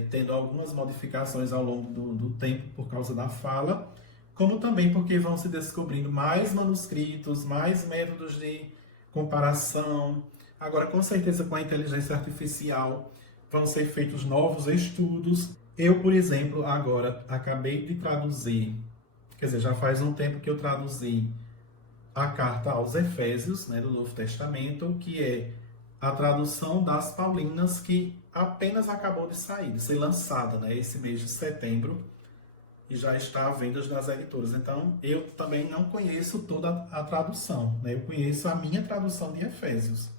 tendo algumas modificações ao longo do tempo por causa da fala, como também porque vão se descobrindo mais manuscritos, mais métodos de comparação. Agora, com certeza, com a inteligência artificial, vão ser feitos novos estudos. Eu, por exemplo, agora acabei de traduzir, quer dizer, já faz um tempo que eu traduzi a carta aos Efésios, né, do Novo Testamento, que é a tradução das Paulinas, que apenas acabou de sair, de ser lançada, né, esse mês de setembro, e já está à venda nas editoras. Então, eu também não conheço toda a tradução, né, eu conheço a minha tradução de Efésios.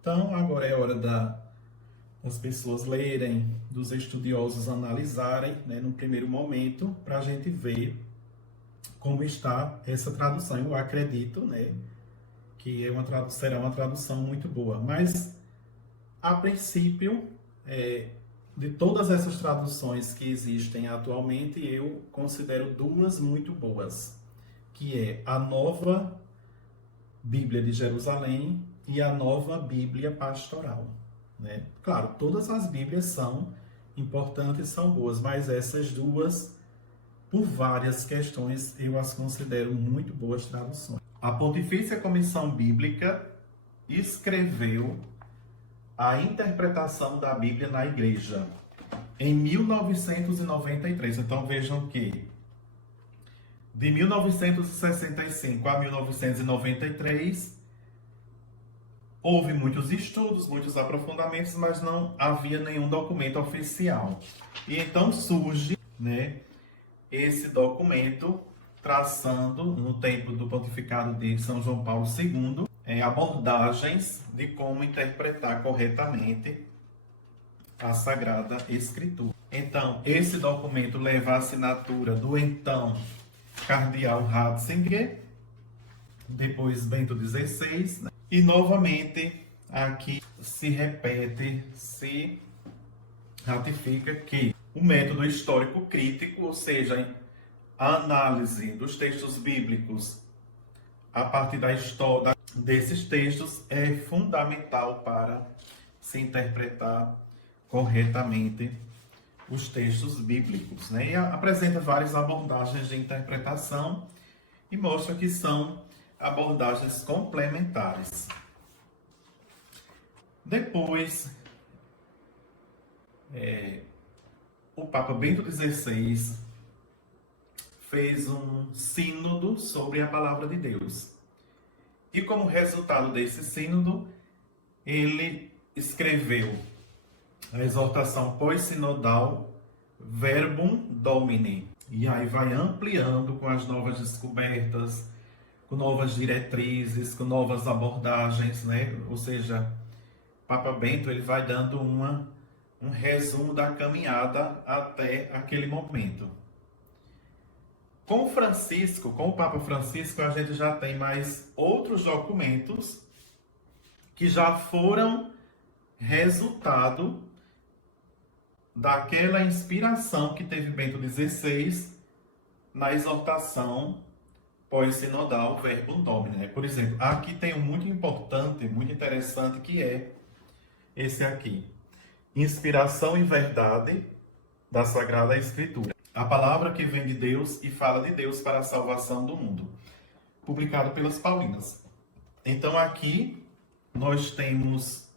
Então, agora é hora das pessoas lerem, dos estudiosos analisarem, né, no primeiro momento, para a gente ver como está essa tradução. Eu acredito, né, que será uma tradução muito boa. Mas, a princípio, de todas essas traduções que existem atualmente, eu considero 2 muito boas, que é a Nova Bíblia de Jerusalém e a Nova Bíblia Pastoral, né? Claro, todas as Bíblias são importantes, são boas, mas essas 2, por várias questões, eu as considero muito boas traduções. A Pontifícia Comissão Bíblica escreveu a interpretação da Bíblia na Igreja em 1993. Então vejam que de 1965 a 1993 houve muitos estudos, muitos aprofundamentos, mas não havia nenhum documento oficial. E então surge, né, esse documento traçando, no tempo do pontificado de São João Paulo II, abordagens de como interpretar corretamente a Sagrada Escritura. Então, esse documento leva a assinatura do então cardeal Ratzinger, depois Bento XVI, né? E novamente aqui se repete, se ratifica que o método histórico crítico, ou seja, a análise dos textos bíblicos a partir da história desses textos é fundamental para se interpretar corretamente os textos bíblicos, né? E apresenta várias abordagens de interpretação e mostra que são abordagens complementares. Depois, o Papa Bento XVI fez um sínodo sobre a Palavra de Deus. E como resultado desse sínodo, ele escreveu a exortação pós-sinodal Verbum Domini. E aí vai ampliando com as novas descobertas, com novas diretrizes, com novas abordagens, né? Ou seja, Papa Bento ele vai dando um resumo da caminhada até aquele momento. Com Francisco, com o Papa Francisco, a gente já tem mais outros documentos que já foram resultado daquela inspiração que teve Bento XVI na exortação pós-sinodal Verbum Domini. Por exemplo, aqui tem um muito importante, muito interessante, que é esse aqui. Inspiração e verdade da Sagrada Escritura. A palavra que vem de Deus e fala de Deus para a salvação do mundo. Publicado pelas Paulinas. Então aqui nós temos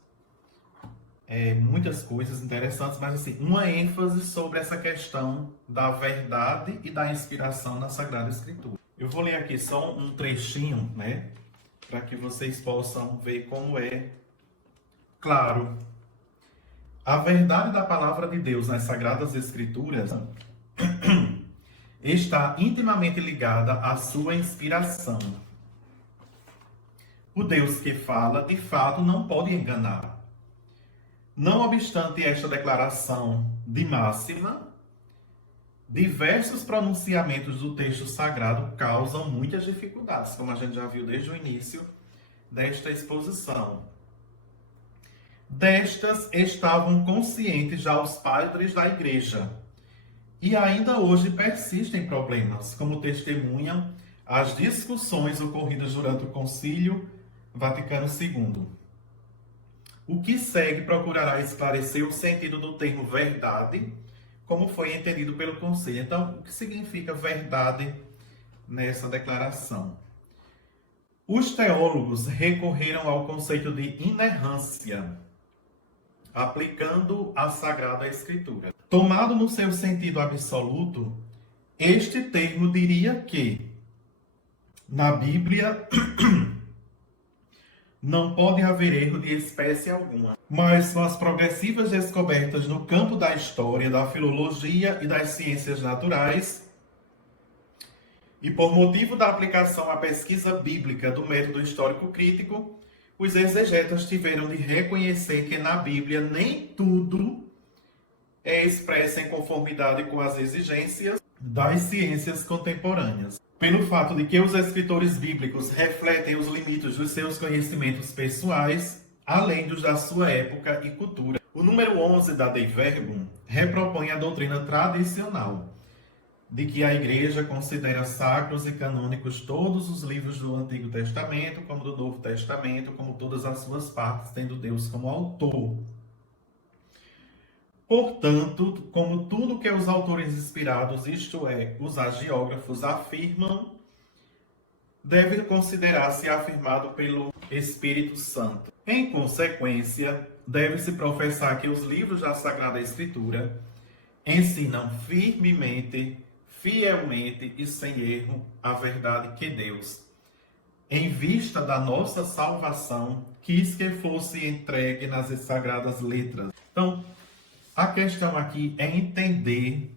muitas coisas interessantes, mas assim, uma ênfase sobre essa questão da verdade e da inspiração na Sagrada Escritura. Eu vou ler aqui só um trechinho, né, para que vocês possam ver como é claro. A verdade da palavra de Deus nas Sagradas Escrituras está intimamente ligada à sua inspiração. O Deus que fala, de fato, não pode enganar. Não obstante esta declaração de máxima, diversos pronunciamentos do texto sagrado causam muitas dificuldades, como a gente já viu desde o início desta exposição. Destas estavam conscientes já os padres da Igreja, e ainda hoje persistem problemas, como testemunham as discussões ocorridas durante o Concílio Vaticano II. O que segue procurará esclarecer o sentido do termo verdade, como foi entendido pelo Concílio. Então, o que significa verdade nessa declaração? Os teólogos recorreram ao conceito de inerrância, aplicando a Sagrada Escritura. Tomado no seu sentido absoluto, este termo diria que, na Bíblia, não pode haver erro de espécie alguma. Mas com as progressivas descobertas no campo da história, da filologia e das ciências naturais, e por motivo da aplicação à pesquisa bíblica do método histórico crítico, os exegetas tiveram de reconhecer que na Bíblia nem tudo é expresso em conformidade com as exigências das ciências contemporâneas. Pelo fato de que os escritores bíblicos refletem os limites dos seus conhecimentos pessoais, além dos da sua época e cultura. O número 11 da Dei Verbum repropõe a doutrina tradicional de que a Igreja considera sacros e canônicos todos os livros do Antigo Testamento, como do Novo Testamento, como todas as suas partes, tendo Deus como autor. Portanto, como tudo que os autores inspirados, isto é, os agiógrafos, afirmam, deve considerar-se afirmado pelo Espírito Santo. Em consequência, deve-se professar que os livros da Sagrada Escritura ensinam firmemente, fielmente e sem erro a verdade que Deus, em vista da nossa salvação, quis que fosse entregue nas sagradas letras. Então, a questão aqui é entender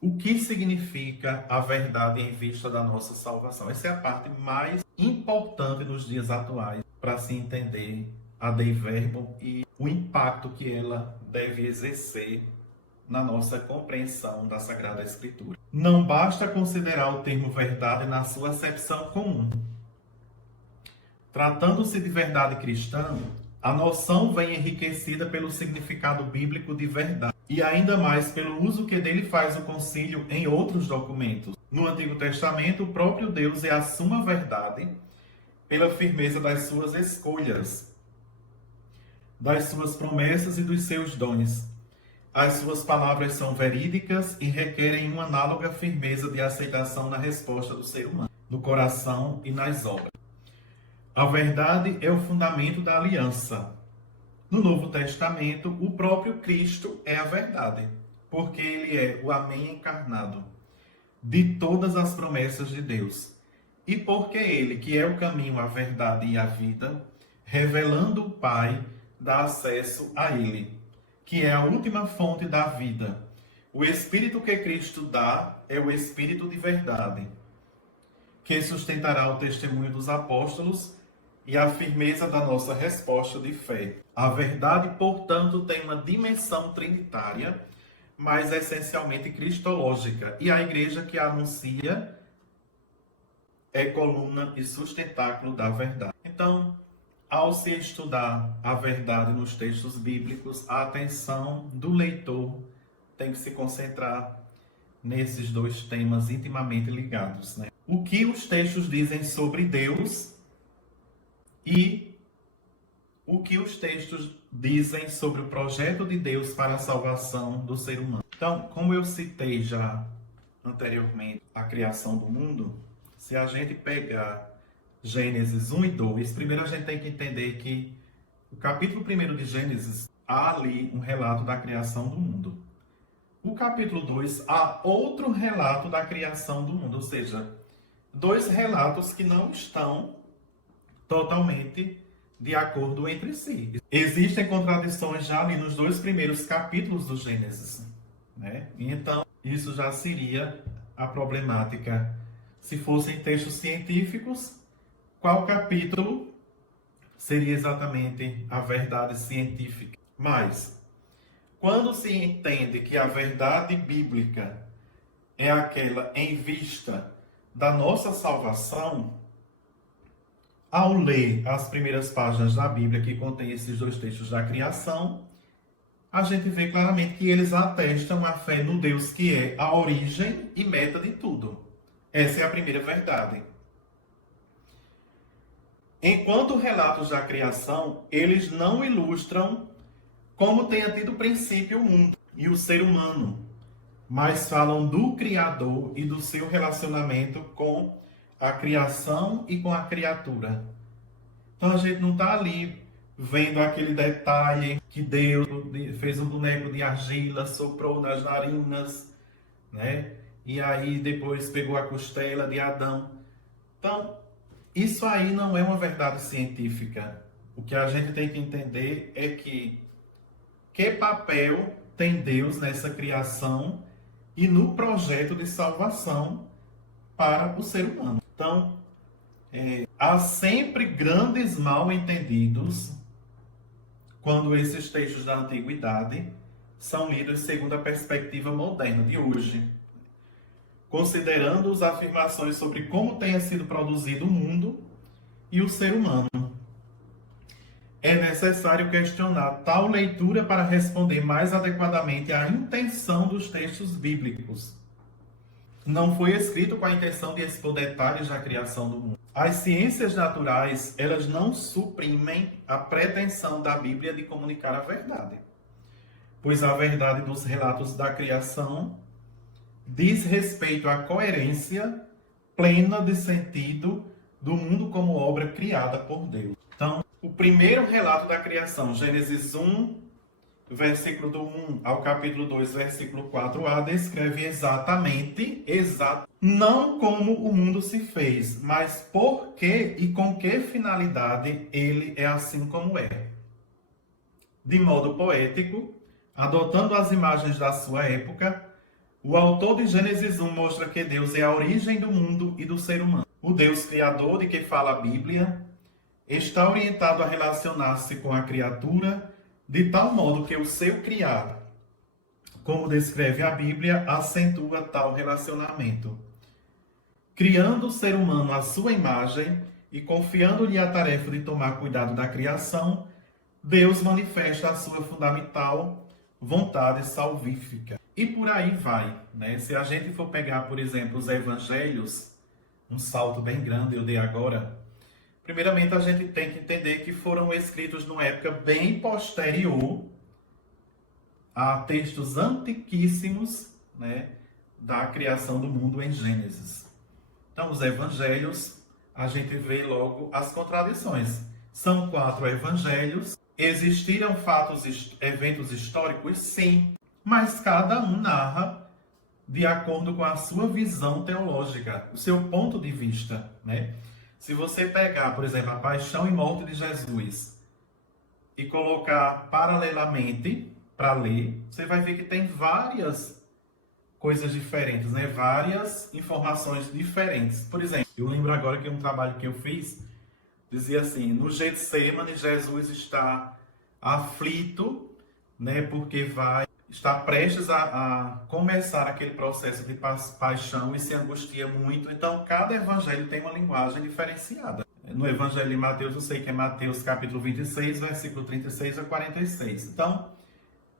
o que significa a verdade em vista da nossa salvação. Essa é a parte mais importante nos dias atuais para se entender a Dei Verbum e o impacto que ela deve exercer na nossa compreensão da Sagrada Escritura. Não basta considerar o termo verdade na sua acepção comum. Tratando-se de verdade cristã, a noção vem enriquecida pelo significado bíblico de verdade e ainda mais pelo uso que dele faz o concílio em outros documentos. No Antigo Testamento, o próprio Deus é a suma verdade pela firmeza das suas escolhas, das suas promessas e dos seus dons. As suas palavras são verídicas e requerem uma análoga firmeza de aceitação na resposta do ser humano, no coração e nas obras. A verdade é o fundamento da aliança. No Novo Testamento, o próprio Cristo é a verdade, porque ele é o Amém encarnado de todas as promessas de Deus. E porque ele, que é o caminho, a verdade e a vida, revelando o Pai, dá acesso a ele, que é a última fonte da vida, O Espírito que Cristo dá é o Espírito de verdade, que sustentará o testemunho dos apóstolos e a firmeza da nossa resposta de fé. A verdade, portanto, tem uma dimensão trinitária, mas essencialmente cristológica, e a igreja que a anuncia é coluna e sustentáculo da verdade. Então, ao se estudar a verdade nos textos bíblicos, a atenção do leitor tem que se concentrar nesses dois temas intimamente ligados, né? O que os textos dizem sobre Deus e o que os textos dizem sobre o projeto de Deus para a salvação do ser humano. Então, como eu citei já anteriormente a criação do mundo, se a gente pegar Gênesis 1 e 2, primeiro a gente tem que entender que o capítulo 1 de Gênesis há ali um relato da criação do mundo. O capítulo 2 há outro relato da criação do mundo, ou seja, dois relatos que não estão totalmente de acordo entre si. Existem contradições já ali nos dois primeiros capítulos do Gênesis, né? Então, isso já seria a problemática. Se fossem textos científicos, qual capítulo seria exatamente a verdade científica? Mas, quando se entende que a verdade bíblica é aquela em vista da nossa salvação, ao ler as primeiras páginas da Bíblia que contém esses dois textos da criação, a gente vê claramente que eles atestam a fé no Deus que é a origem e meta de tudo. Essa é a primeira verdade. Enquanto relatos da criação, eles não ilustram como tenha tido princípio o mundo e o ser humano, mas falam do Criador e do seu relacionamento com a criação e com a criatura. Então a gente não está ali vendo aquele detalhe que Deus fez um boneco de argila, soprou nas narinas, né? E aí depois pegou a costela de Adão. Então, isso aí não é uma verdade científica. O que a gente tem que entender é que papel tem Deus nessa criação e no projeto de salvação para o ser humano. Então, há sempre grandes mal-entendidos quando esses textos da antiguidade são lidos segundo a perspectiva moderna de hoje, considerando as afirmações sobre como tenha sido produzido o mundo e o ser humano. É necessário questionar tal leitura para responder mais adequadamente à intenção dos textos bíblicos. Não foi escrito com a intenção de expor detalhes da criação do mundo. As ciências naturais, elas não suprimem a pretensão da Bíblia de comunicar a verdade, pois a verdade dos relatos da criação diz respeito à coerência plena de sentido do mundo como obra criada por Deus. Então, o primeiro relato da criação, Gênesis 1, versículo do 1 ao capítulo 2, versículo 4a, descreve exatamente, não como o mundo se fez, mas por que e com que finalidade ele é assim como é. De modo poético, adotando as imagens da sua época, o autor de Gênesis 1 mostra que Deus é a origem do mundo e do ser humano. O Deus criador de que fala a Bíblia está orientado a relacionar-se com a criatura de tal modo que o seu criar, como descreve a Bíblia, acentua tal relacionamento. Criando o ser humano à sua imagem e confiando-lhe a tarefa de tomar cuidado da criação, Deus manifesta a sua fundamental vontade salvífica. E por aí vai, né? Se a gente for pegar, por exemplo, os evangelhos, um salto bem grande eu dei agora. Primeiramente, a gente tem que entender que foram escritos numa época bem posterior a textos antiquíssimos, né, da criação do mundo em Gênesis. Então, os evangelhos, a gente vê logo as contradições. São 4 evangelhos. Existiram eventos históricos? Sim. Mas cada um narra de acordo com a sua visão teológica, o seu ponto de vista, né? Se você pegar, por exemplo, a paixão e morte de Jesus e colocar paralelamente para ler, você vai ver que tem várias coisas diferentes, né? Várias informações diferentes. Por exemplo, eu lembro agora que um trabalho que eu fiz dizia assim: no Getsemane, Jesus está aflito, né? Porque está prestes a começar aquele processo de paixão e se angustia muito. Então, cada evangelho tem uma linguagem diferenciada. No Evangelho de Mateus, eu sei que é Mateus capítulo 26, versículo 36 a 46. Então,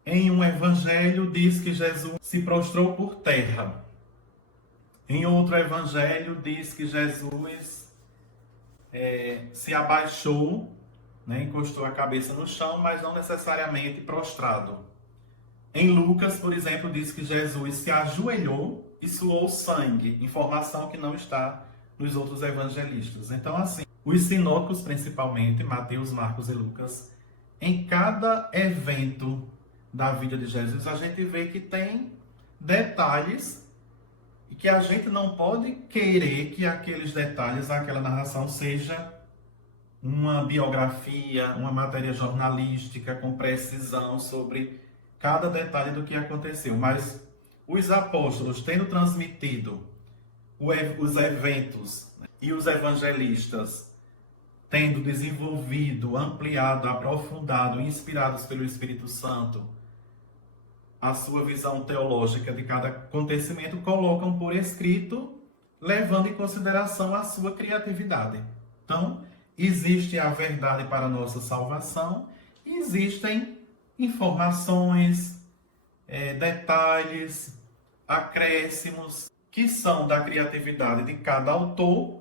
em um evangelho diz que Jesus se prostrou por terra. Em outro evangelho diz que Jesus se abaixou, né, encostou a cabeça no chão, mas não necessariamente prostrado. Em Lucas, por exemplo, diz que Jesus se ajoelhou e suou sangue, informação que não está nos outros evangelistas. Então, assim, os sinóticos, principalmente, Mateus, Marcos e Lucas, em cada evento da vida de Jesus, a gente vê que tem detalhes e que a gente não pode querer que aqueles detalhes, aquela narração seja uma biografia, uma matéria jornalística com precisão sobre cada detalhe do que aconteceu. Mas os apóstolos, tendo transmitido os eventos e os evangelistas, tendo desenvolvido, ampliado, aprofundado, inspirados pelo Espírito Santo, a sua visão teológica de cada acontecimento, colocam por escrito, levando em consideração a sua criatividade. Então, existe a verdade para a nossa salvação, existem informações, detalhes, acréscimos, que são da criatividade de cada autor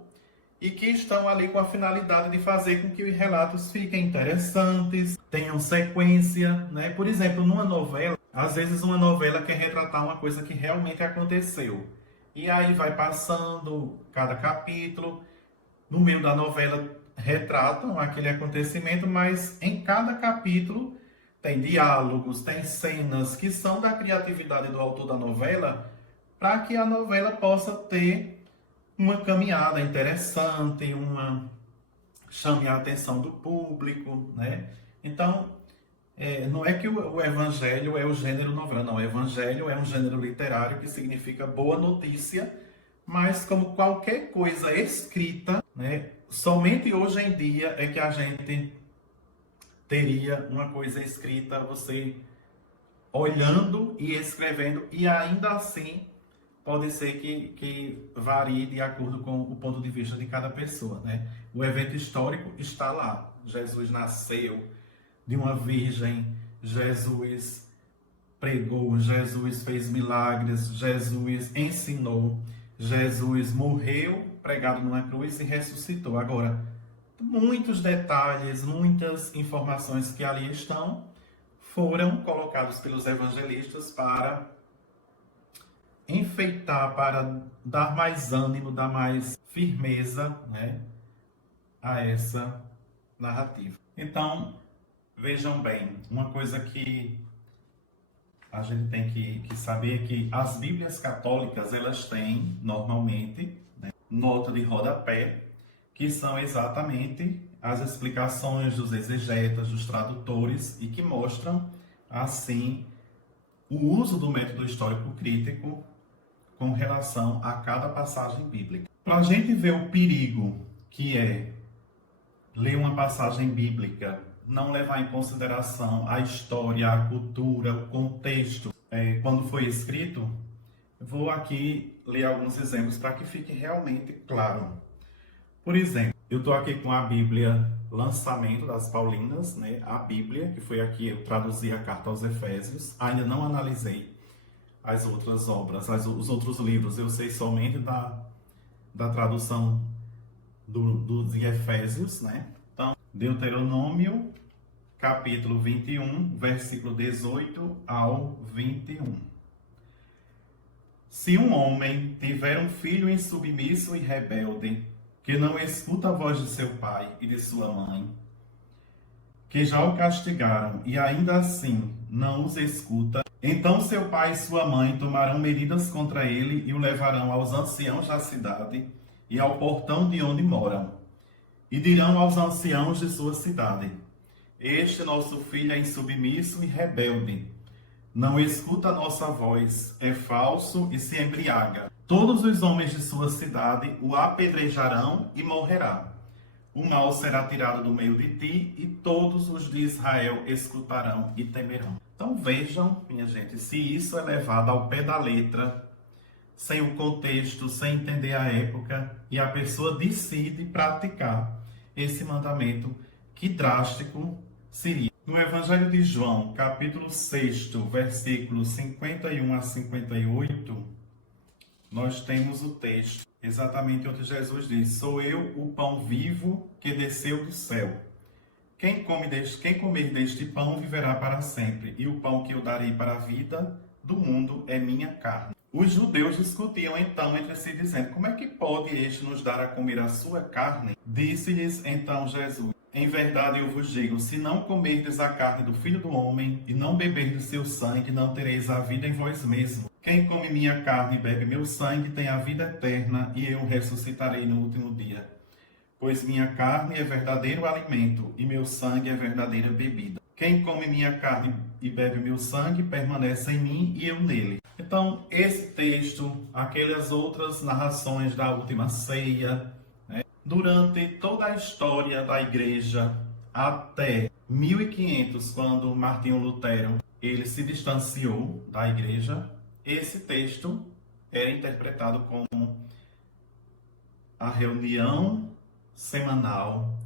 e que estão ali com a finalidade de fazer com que os relatos fiquem interessantes, tenham sequência, né? Por exemplo, numa novela, às vezes uma novela quer retratar uma coisa que realmente aconteceu. E aí vai passando cada capítulo, no meio da novela retratam aquele acontecimento, mas em cada capítulo tem diálogos, tem cenas que são da criatividade do autor da novela, para que a novela possa ter uma caminhada interessante, chame a atenção do público, né? Então, não é que o evangelho é o gênero novela, não. O evangelho é um gênero literário que significa boa notícia, mas como qualquer coisa escrita, né? Somente hoje em dia é que a gente teria uma coisa escrita, você olhando e escrevendo, e ainda assim pode ser que varie de acordo com o ponto de vista de cada pessoa, né? O evento histórico está lá. Jesus nasceu de uma virgem, Jesus pregou, Jesus fez milagres, Jesus ensinou, Jesus morreu pregado numa cruz e ressuscitou. Agora, muitos detalhes, muitas informações que ali estão foram colocados pelos evangelistas para enfeitar, para dar mais ânimo, dar mais firmeza, né, a essa narrativa. Então, vejam bem, uma coisa que a gente tem que saber é que as Bíblias católicas, elas têm, normalmente, né, nota de rodapé, que são exatamente as explicações dos exegetas, dos tradutores, e que mostram, assim, o uso do método histórico crítico com relação a cada passagem bíblica. Para a gente ver o perigo que é ler uma passagem bíblica, não levar em consideração a história, a cultura, o contexto, quando foi escrito, vou aqui ler alguns exemplos para que fique realmente claro. Por exemplo, eu estou aqui com a Bíblia Lançamento das Paulinas, né? A Bíblia, que foi aqui, eu traduzi a carta aos Efésios, ainda não analisei as outras obras, os outros livros, eu sei somente da tradução de Efésios, né? Então, Deuteronômio, capítulo 21, versículo 18 ao 21. Se um homem tiver um filho insubmisso e rebelde, que não escuta a voz de seu pai e de sua mãe, que já o castigaram e ainda assim não os escuta, então seu pai e sua mãe tomarão medidas contra ele e o levarão aos anciãos da cidade e ao portão de onde moram. E dirão aos anciãos de sua cidade: este nosso filho é insubmisso e rebelde. Não escuta a nossa voz, é falso e se embriaga. Todos os homens de sua cidade o apedrejarão e morrerá. O mal será tirado do meio de ti e todos os de Israel escutarão e temerão. Então vejam, minha gente, se isso é levado ao pé da letra, sem o contexto, sem entender a época, e a pessoa decide praticar esse mandamento, que drástico seria. No Evangelho de João, capítulo 6, versículos 51 a 58, nós temos o texto, exatamente onde Jesus diz: sou eu o pão vivo que desceu do céu. Quem comer deste pão viverá para sempre, e o pão que eu darei para a vida do mundo é minha carne. Os judeus discutiam então entre si, dizendo: como é que pode este nos dar a comer a sua carne? Disse-lhes então Jesus: em verdade eu vos digo, se não comerdes a carne do Filho do Homem e não beberdes seu sangue, não tereis a vida em vós mesmos. Quem come minha carne e bebe meu sangue tem a vida eterna, e eu ressuscitarei no último dia. Pois minha carne é verdadeiro alimento, e meu sangue é verdadeira bebida. Quem come minha carne e bebe meu sangue, permanece em mim e eu nele. Então, esse texto, aquelas outras narrações da última ceia, durante toda a história da igreja, até 1500, quando Martinho Lutero ele se distanciou da igreja, esse texto era interpretado como a reunião semanal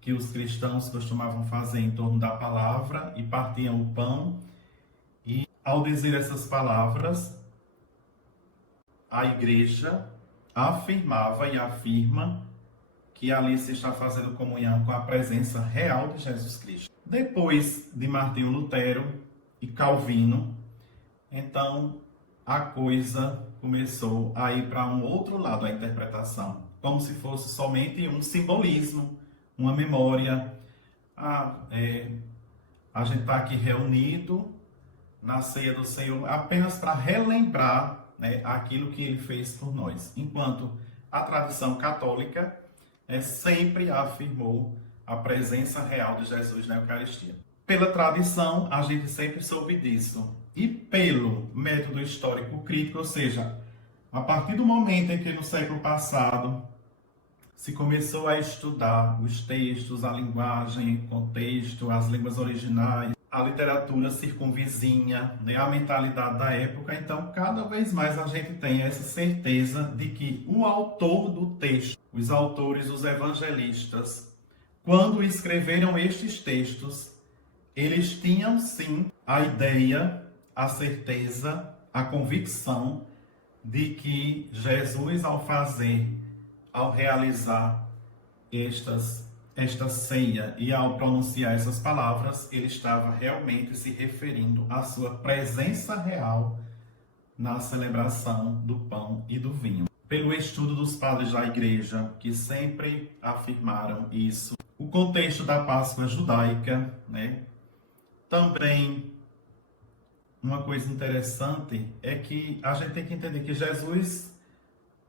que os cristãos costumavam fazer em torno da palavra e partiam o pão. E ao dizer essas palavras, a igreja afirmava e afirma que ali se está fazendo comunhão com a presença real de Jesus Cristo. Depois de Martinho Lutero e Calvino, então a coisa começou a ir para um outro lado, a interpretação, como se fosse somente um simbolismo, uma memória. A gente está aqui reunido na ceia do Senhor apenas para relembrar, aquilo que ele fez por nós. Enquanto a tradição católica sempre afirmou a presença real de Jesus na Eucaristia. Pela tradição, a gente sempre soube disso. E pelo método histórico crítico, ou seja, a partir do momento em que no século passado se começou a estudar os textos, a linguagem, o contexto, as línguas originais, a literatura circunvizinha, a mentalidade da época, então cada vez mais a gente tem essa certeza de que o autor do texto, os autores, os evangelistas, quando escreveram estes textos, eles tinham sim a ideia, a certeza, a convicção de que Jesus, ao realizar esta ceia e ao pronunciar essas palavras, ele estava realmente se referindo à sua presença real na celebração do pão e do vinho. Pelo estudo dos padres da igreja, que sempre afirmaram isso, o contexto da Páscoa judaica, também uma coisa interessante é que a gente tem que entender que Jesus,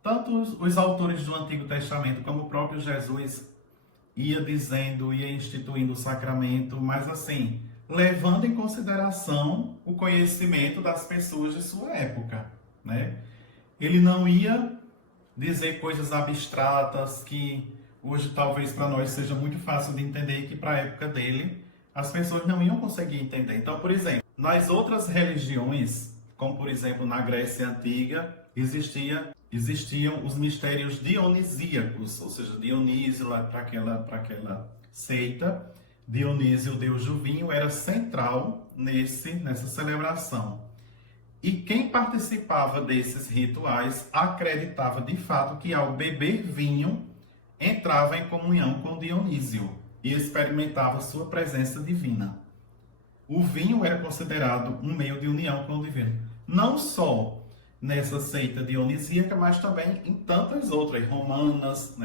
tanto os autores do Antigo Testamento como o próprio Jesus, ia dizendo, ia instituindo o sacramento, mas assim, levando em consideração o conhecimento das pessoas de sua época, Ele não ia dizer coisas abstratas que hoje talvez para nós seja muito fácil de entender, que para a época dele as pessoas não iam conseguir entender. Então, por exemplo, nas outras religiões, como por exemplo na Grécia Antiga, existiam os mistérios dionisíacos, ou seja, Dionísio, para aquela seita, Dionísio, o deus do vinho, era central nessa celebração. E quem participava desses rituais acreditava de fato que ao beber vinho entrava em comunhão com Dionísio e experimentava sua presença divina. O vinho era considerado um meio de união com o divino. Não só nessa seita dionisíaca, mas também em tantas outras, romanas,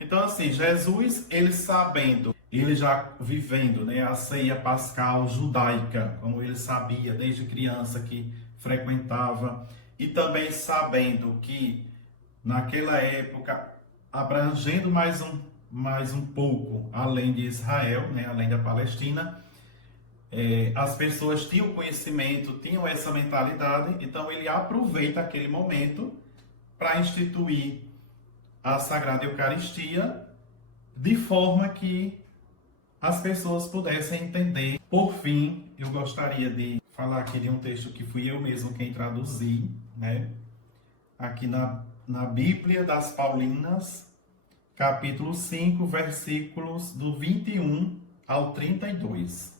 Então, assim, Jesus, ele sabendo, ele já vivendo, a ceia pascal judaica, como ele sabia desde criança que frequentava, e também sabendo que naquela época, abrangendo mais um pouco além de Israel, além da Palestina, as pessoas tinham conhecimento, tinham essa mentalidade, então ele aproveita aquele momento para instituir a Sagrada Eucaristia de forma que as pessoas pudessem entender. Por fim, eu gostaria de falar aqui de um texto que fui eu mesmo quem traduzi, né? Aqui na Bíblia das Paulinas, capítulo 5, versículos do 21 ao 32.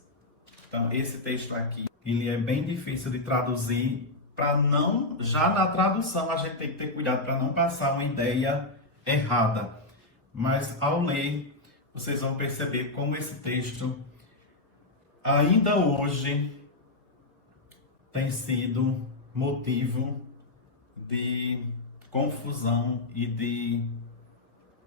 Então, esse texto aqui, ele é bem difícil de traduzir, para não, já na tradução a gente tem que ter cuidado para não passar uma ideia errada. Mas ao ler, vocês vão perceber como esse texto, ainda hoje, tem sido motivo de confusão e de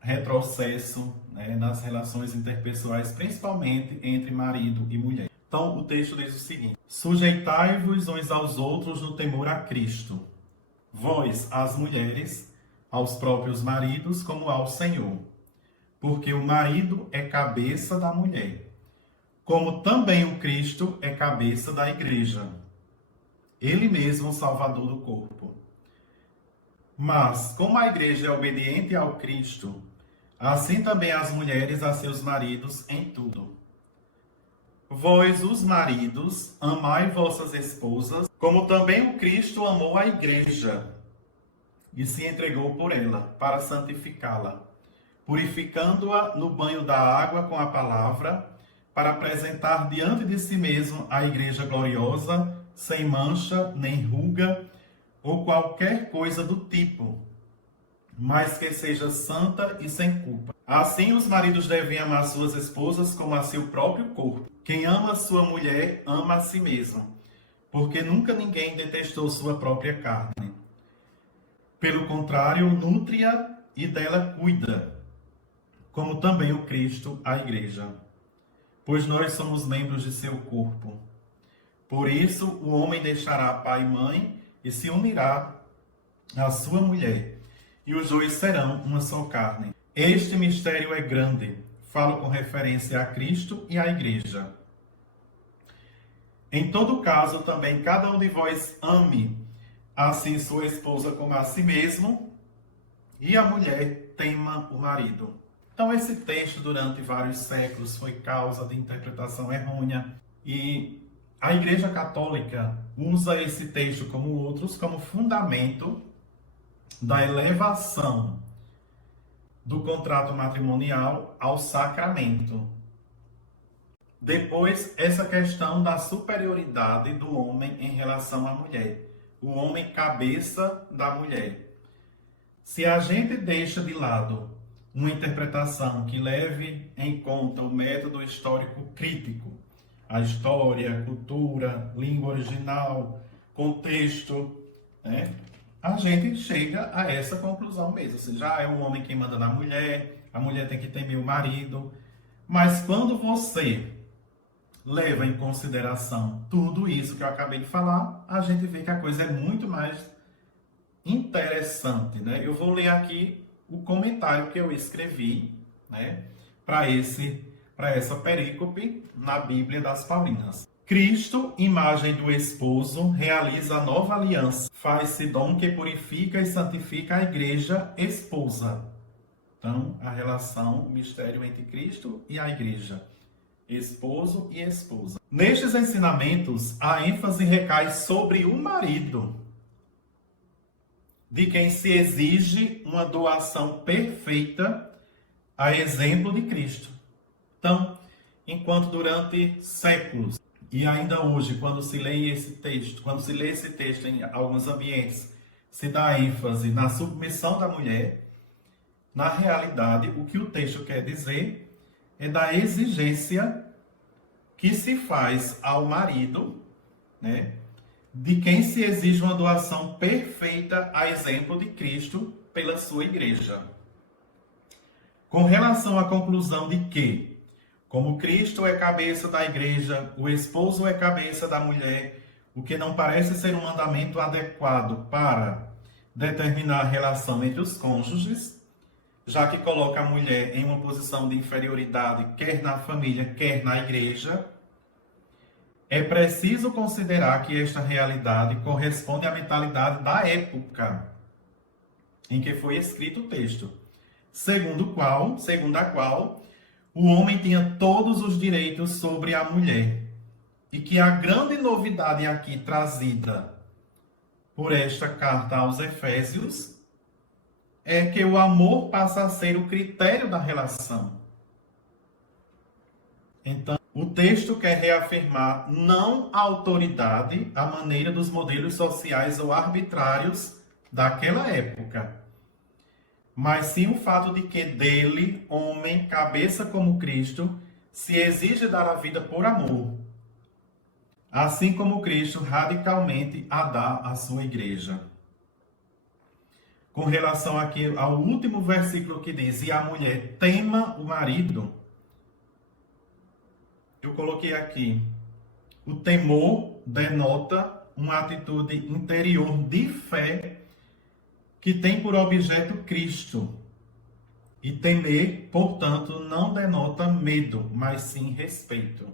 retrocesso, né, nas relações interpessoais, principalmente entre marido e mulher. Então, o texto diz o seguinte: sujeitai-vos uns aos outros no temor a Cristo. Vós, as mulheres, aos próprios maridos, como ao Senhor. Porque o marido é cabeça da mulher, como também o Cristo é cabeça da igreja. Ele mesmo, o Salvador do corpo. Mas, como a igreja é obediente ao Cristo, assim também as mulheres a seus maridos em tudo. Vós, os maridos, amai vossas esposas, como também o Cristo amou a igreja e se entregou por ela, para santificá-la, purificando-a no banho da água com a palavra, para apresentar diante de si mesmo a igreja gloriosa, sem mancha, nem ruga, ou qualquer coisa do tipo, mas que seja santa e sem culpa. Assim os maridos devem amar suas esposas como a seu próprio corpo. Quem ama sua mulher, ama a si mesmo, porque nunca ninguém detestou sua própria carne. Pelo contrário, nutre-a e dela cuida, como também o Cristo, a igreja. Pois nós somos membros de seu corpo. Por isso, o homem deixará pai e mãe e se unirá à sua mulher, e os dois serão uma só carne. Este mistério é grande. Falo com referência a Cristo e à igreja. Em todo caso, também cada um de vós ame assim sua esposa como a si mesmo, e a mulher tema o marido. Então, esse texto, durante vários séculos, foi causa de interpretação errônea, e a Igreja Católica usa esse texto, como outros, como fundamento da elevação do contrato matrimonial ao sacramento. Depois, essa questão da superioridade do homem em relação à mulher. O homem cabeça da mulher. Se a gente deixa de lado uma interpretação que leve em conta o método histórico crítico, a história, a cultura, língua original, contexto, né? A gente chega a essa conclusão mesmo. Assim, já é o homem quem manda na mulher, a mulher tem que temer o marido. Mas quando você leva em consideração tudo isso que eu acabei de falar, a gente vê que a coisa é muito mais interessante, né? Eu vou ler aqui o comentário que eu escrevi, né, para essa perícope na Bíblia das Paulinas. Cristo, imagem do esposo, realiza a nova aliança. Faz-se dom que purifica e santifica a igreja esposa. Então, a relação, o mistério entre Cristo e a igreja. Esposo e esposa. Nestes ensinamentos, a ênfase recai sobre o marido, de quem se exige uma doação perfeita a exemplo de Cristo. Então, enquanto durante séculos, e ainda hoje, quando se lê esse texto em alguns ambientes, se dá ênfase na submissão da mulher, na realidade, o que o texto quer dizer é da exigência que se faz ao marido, né, de quem se exige uma doação perfeita a exemplo de Cristo pela sua igreja. Com relação à conclusão de que, como Cristo é cabeça da igreja, o esposo é cabeça da mulher, o que não parece ser um mandamento adequado para determinar a relação entre os cônjuges, já que coloca a mulher em uma posição de inferioridade, quer na família, quer na igreja, É preciso considerar que esta realidade corresponde à mentalidade da época em que foi escrito o texto, segundo a qual o homem tinha todos os direitos sobre a mulher, e que a grande novidade aqui trazida por esta carta aos Efésios é que o amor passa a ser o critério da relação. Então, o texto quer reafirmar não a autoridade, a maneira dos modelos sociais ou arbitrários daquela época, mas sim o fato de que dele, homem, cabeça como Cristo, se exige dar a vida por amor, assim como Cristo radicalmente a dá à sua igreja. Com relação aqui ao último versículo que diz, e a mulher tema o marido, eu coloquei aqui, o temor denota uma atitude interior de fé que tem por objeto Cristo. E temer, portanto, não denota medo, mas sim respeito,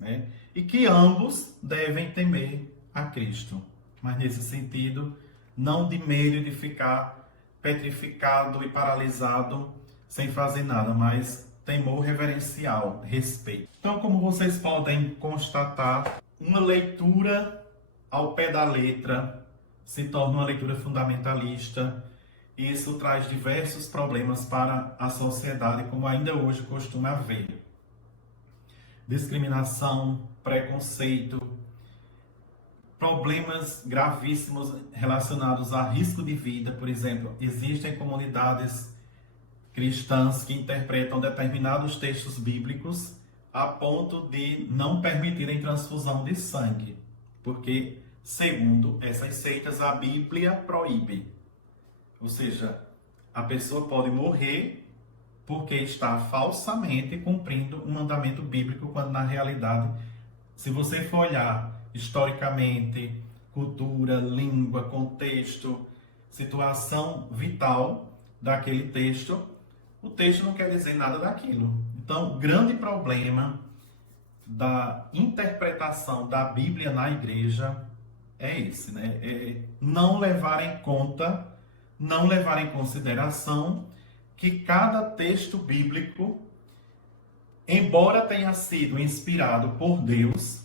né? E que ambos devem temer a Cristo. Mas nesse sentido, não de medo de ficar petrificado e paralisado sem fazer nada, mas temor reverencial, respeito. Então, como vocês podem constatar, uma leitura ao pé da letra se torna uma leitura fundamentalista, e isso traz diversos problemas para a sociedade, como ainda hoje costuma haver. Discriminação, preconceito, problemas gravíssimos relacionados a risco de vida. Por exemplo, existem comunidades cristãs que interpretam determinados textos bíblicos a ponto de não permitirem transfusão de sangue, porque, segundo essas seitas, a Bíblia proíbe. Ou seja, a pessoa pode morrer porque está falsamente cumprindo um mandamento bíblico, quando na realidade, se você for olhar historicamente, cultura, língua, contexto, situação vital daquele texto, o texto não quer dizer nada daquilo. Então, o grande problema da interpretação da Bíblia na igreja é esse, né? É não levar em conta, não levar em consideração que cada texto bíblico, embora tenha sido inspirado por Deus,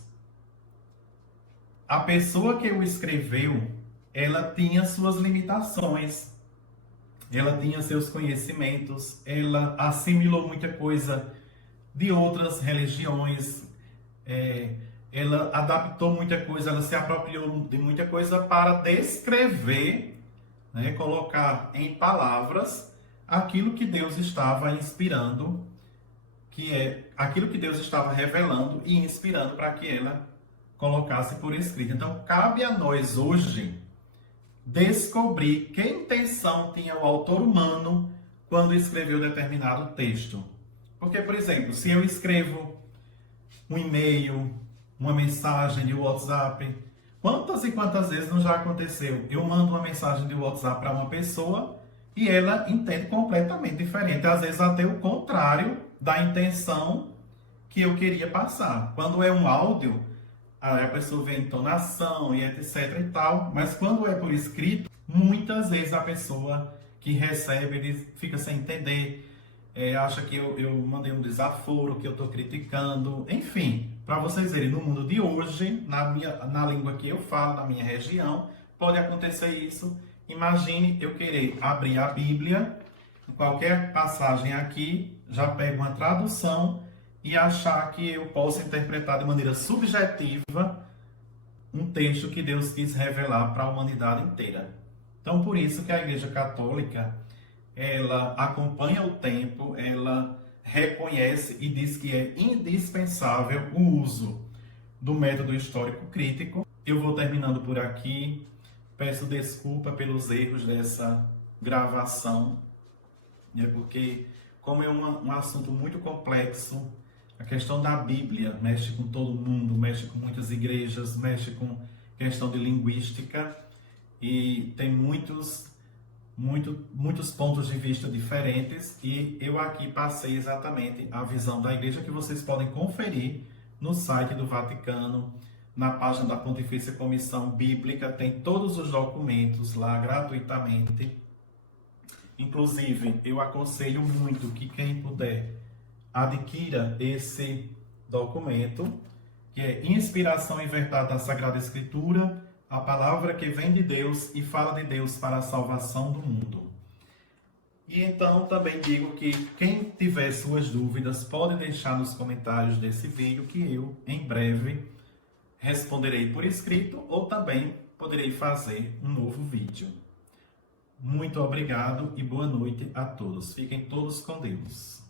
a pessoa que o escreveu, ela tinha suas limitações, ela tinha seus conhecimentos, ela assimilou muita coisa de outras religiões, ela adaptou muita coisa, ela se apropriou de muita coisa para descrever, né, colocar em palavras aquilo que Deus estava inspirando, que é aquilo que Deus estava revelando e inspirando para que ela colocasse por escrito. Então, cabe a nós hoje descobrir que intenção tinha o autor humano quando escreveu determinado texto. Porque, por exemplo, se eu escrevo um e-mail, uma mensagem de WhatsApp, quantas e quantas vezes não já aconteceu? Eu mando uma mensagem de WhatsApp para uma pessoa e ela entende completamente diferente, às vezes até o contrário da intenção que eu queria passar. Quando é um áudio, a pessoa vê a entonação e etc e tal, mas quando é por escrito, muitas vezes a pessoa que recebe fica sem entender, acha que eu mandei um desaforo, que eu estou criticando, enfim, para vocês verem, no mundo de hoje, na língua que eu falo, na minha região, pode acontecer isso. Imagine eu querer abrir a Bíblia, qualquer passagem aqui, já pego uma tradução e achar que eu posso interpretar de maneira subjetiva um texto que Deus quis revelar para a humanidade inteira. Então, por isso que a Igreja Católica, ela acompanha o tempo, ela reconhece e diz que é indispensável o uso do método histórico crítico. Eu vou terminando por aqui. Peço desculpa pelos erros dessa gravação, né, porque como é um assunto muito complexo, a questão da Bíblia mexe com todo mundo, mexe com muitas igrejas, mexe com questão de linguística e tem muitos pontos de vista diferentes, e eu aqui passei exatamente a visão da igreja, que vocês podem conferir no site do Vaticano, na página da Pontifícia Comissão Bíblica, tem todos os documentos lá gratuitamente. Inclusive, eu aconselho muito que quem puder adquira esse documento, que é Inspiração e Verdade da Sagrada Escritura, a palavra que vem de Deus e fala de Deus para a salvação do mundo. E então também digo que quem tiver suas dúvidas pode deixar nos comentários desse vídeo, que eu em breve responderei por escrito, ou também poderei fazer um novo vídeo. Muito obrigado e boa noite a todos. Fiquem todos com Deus.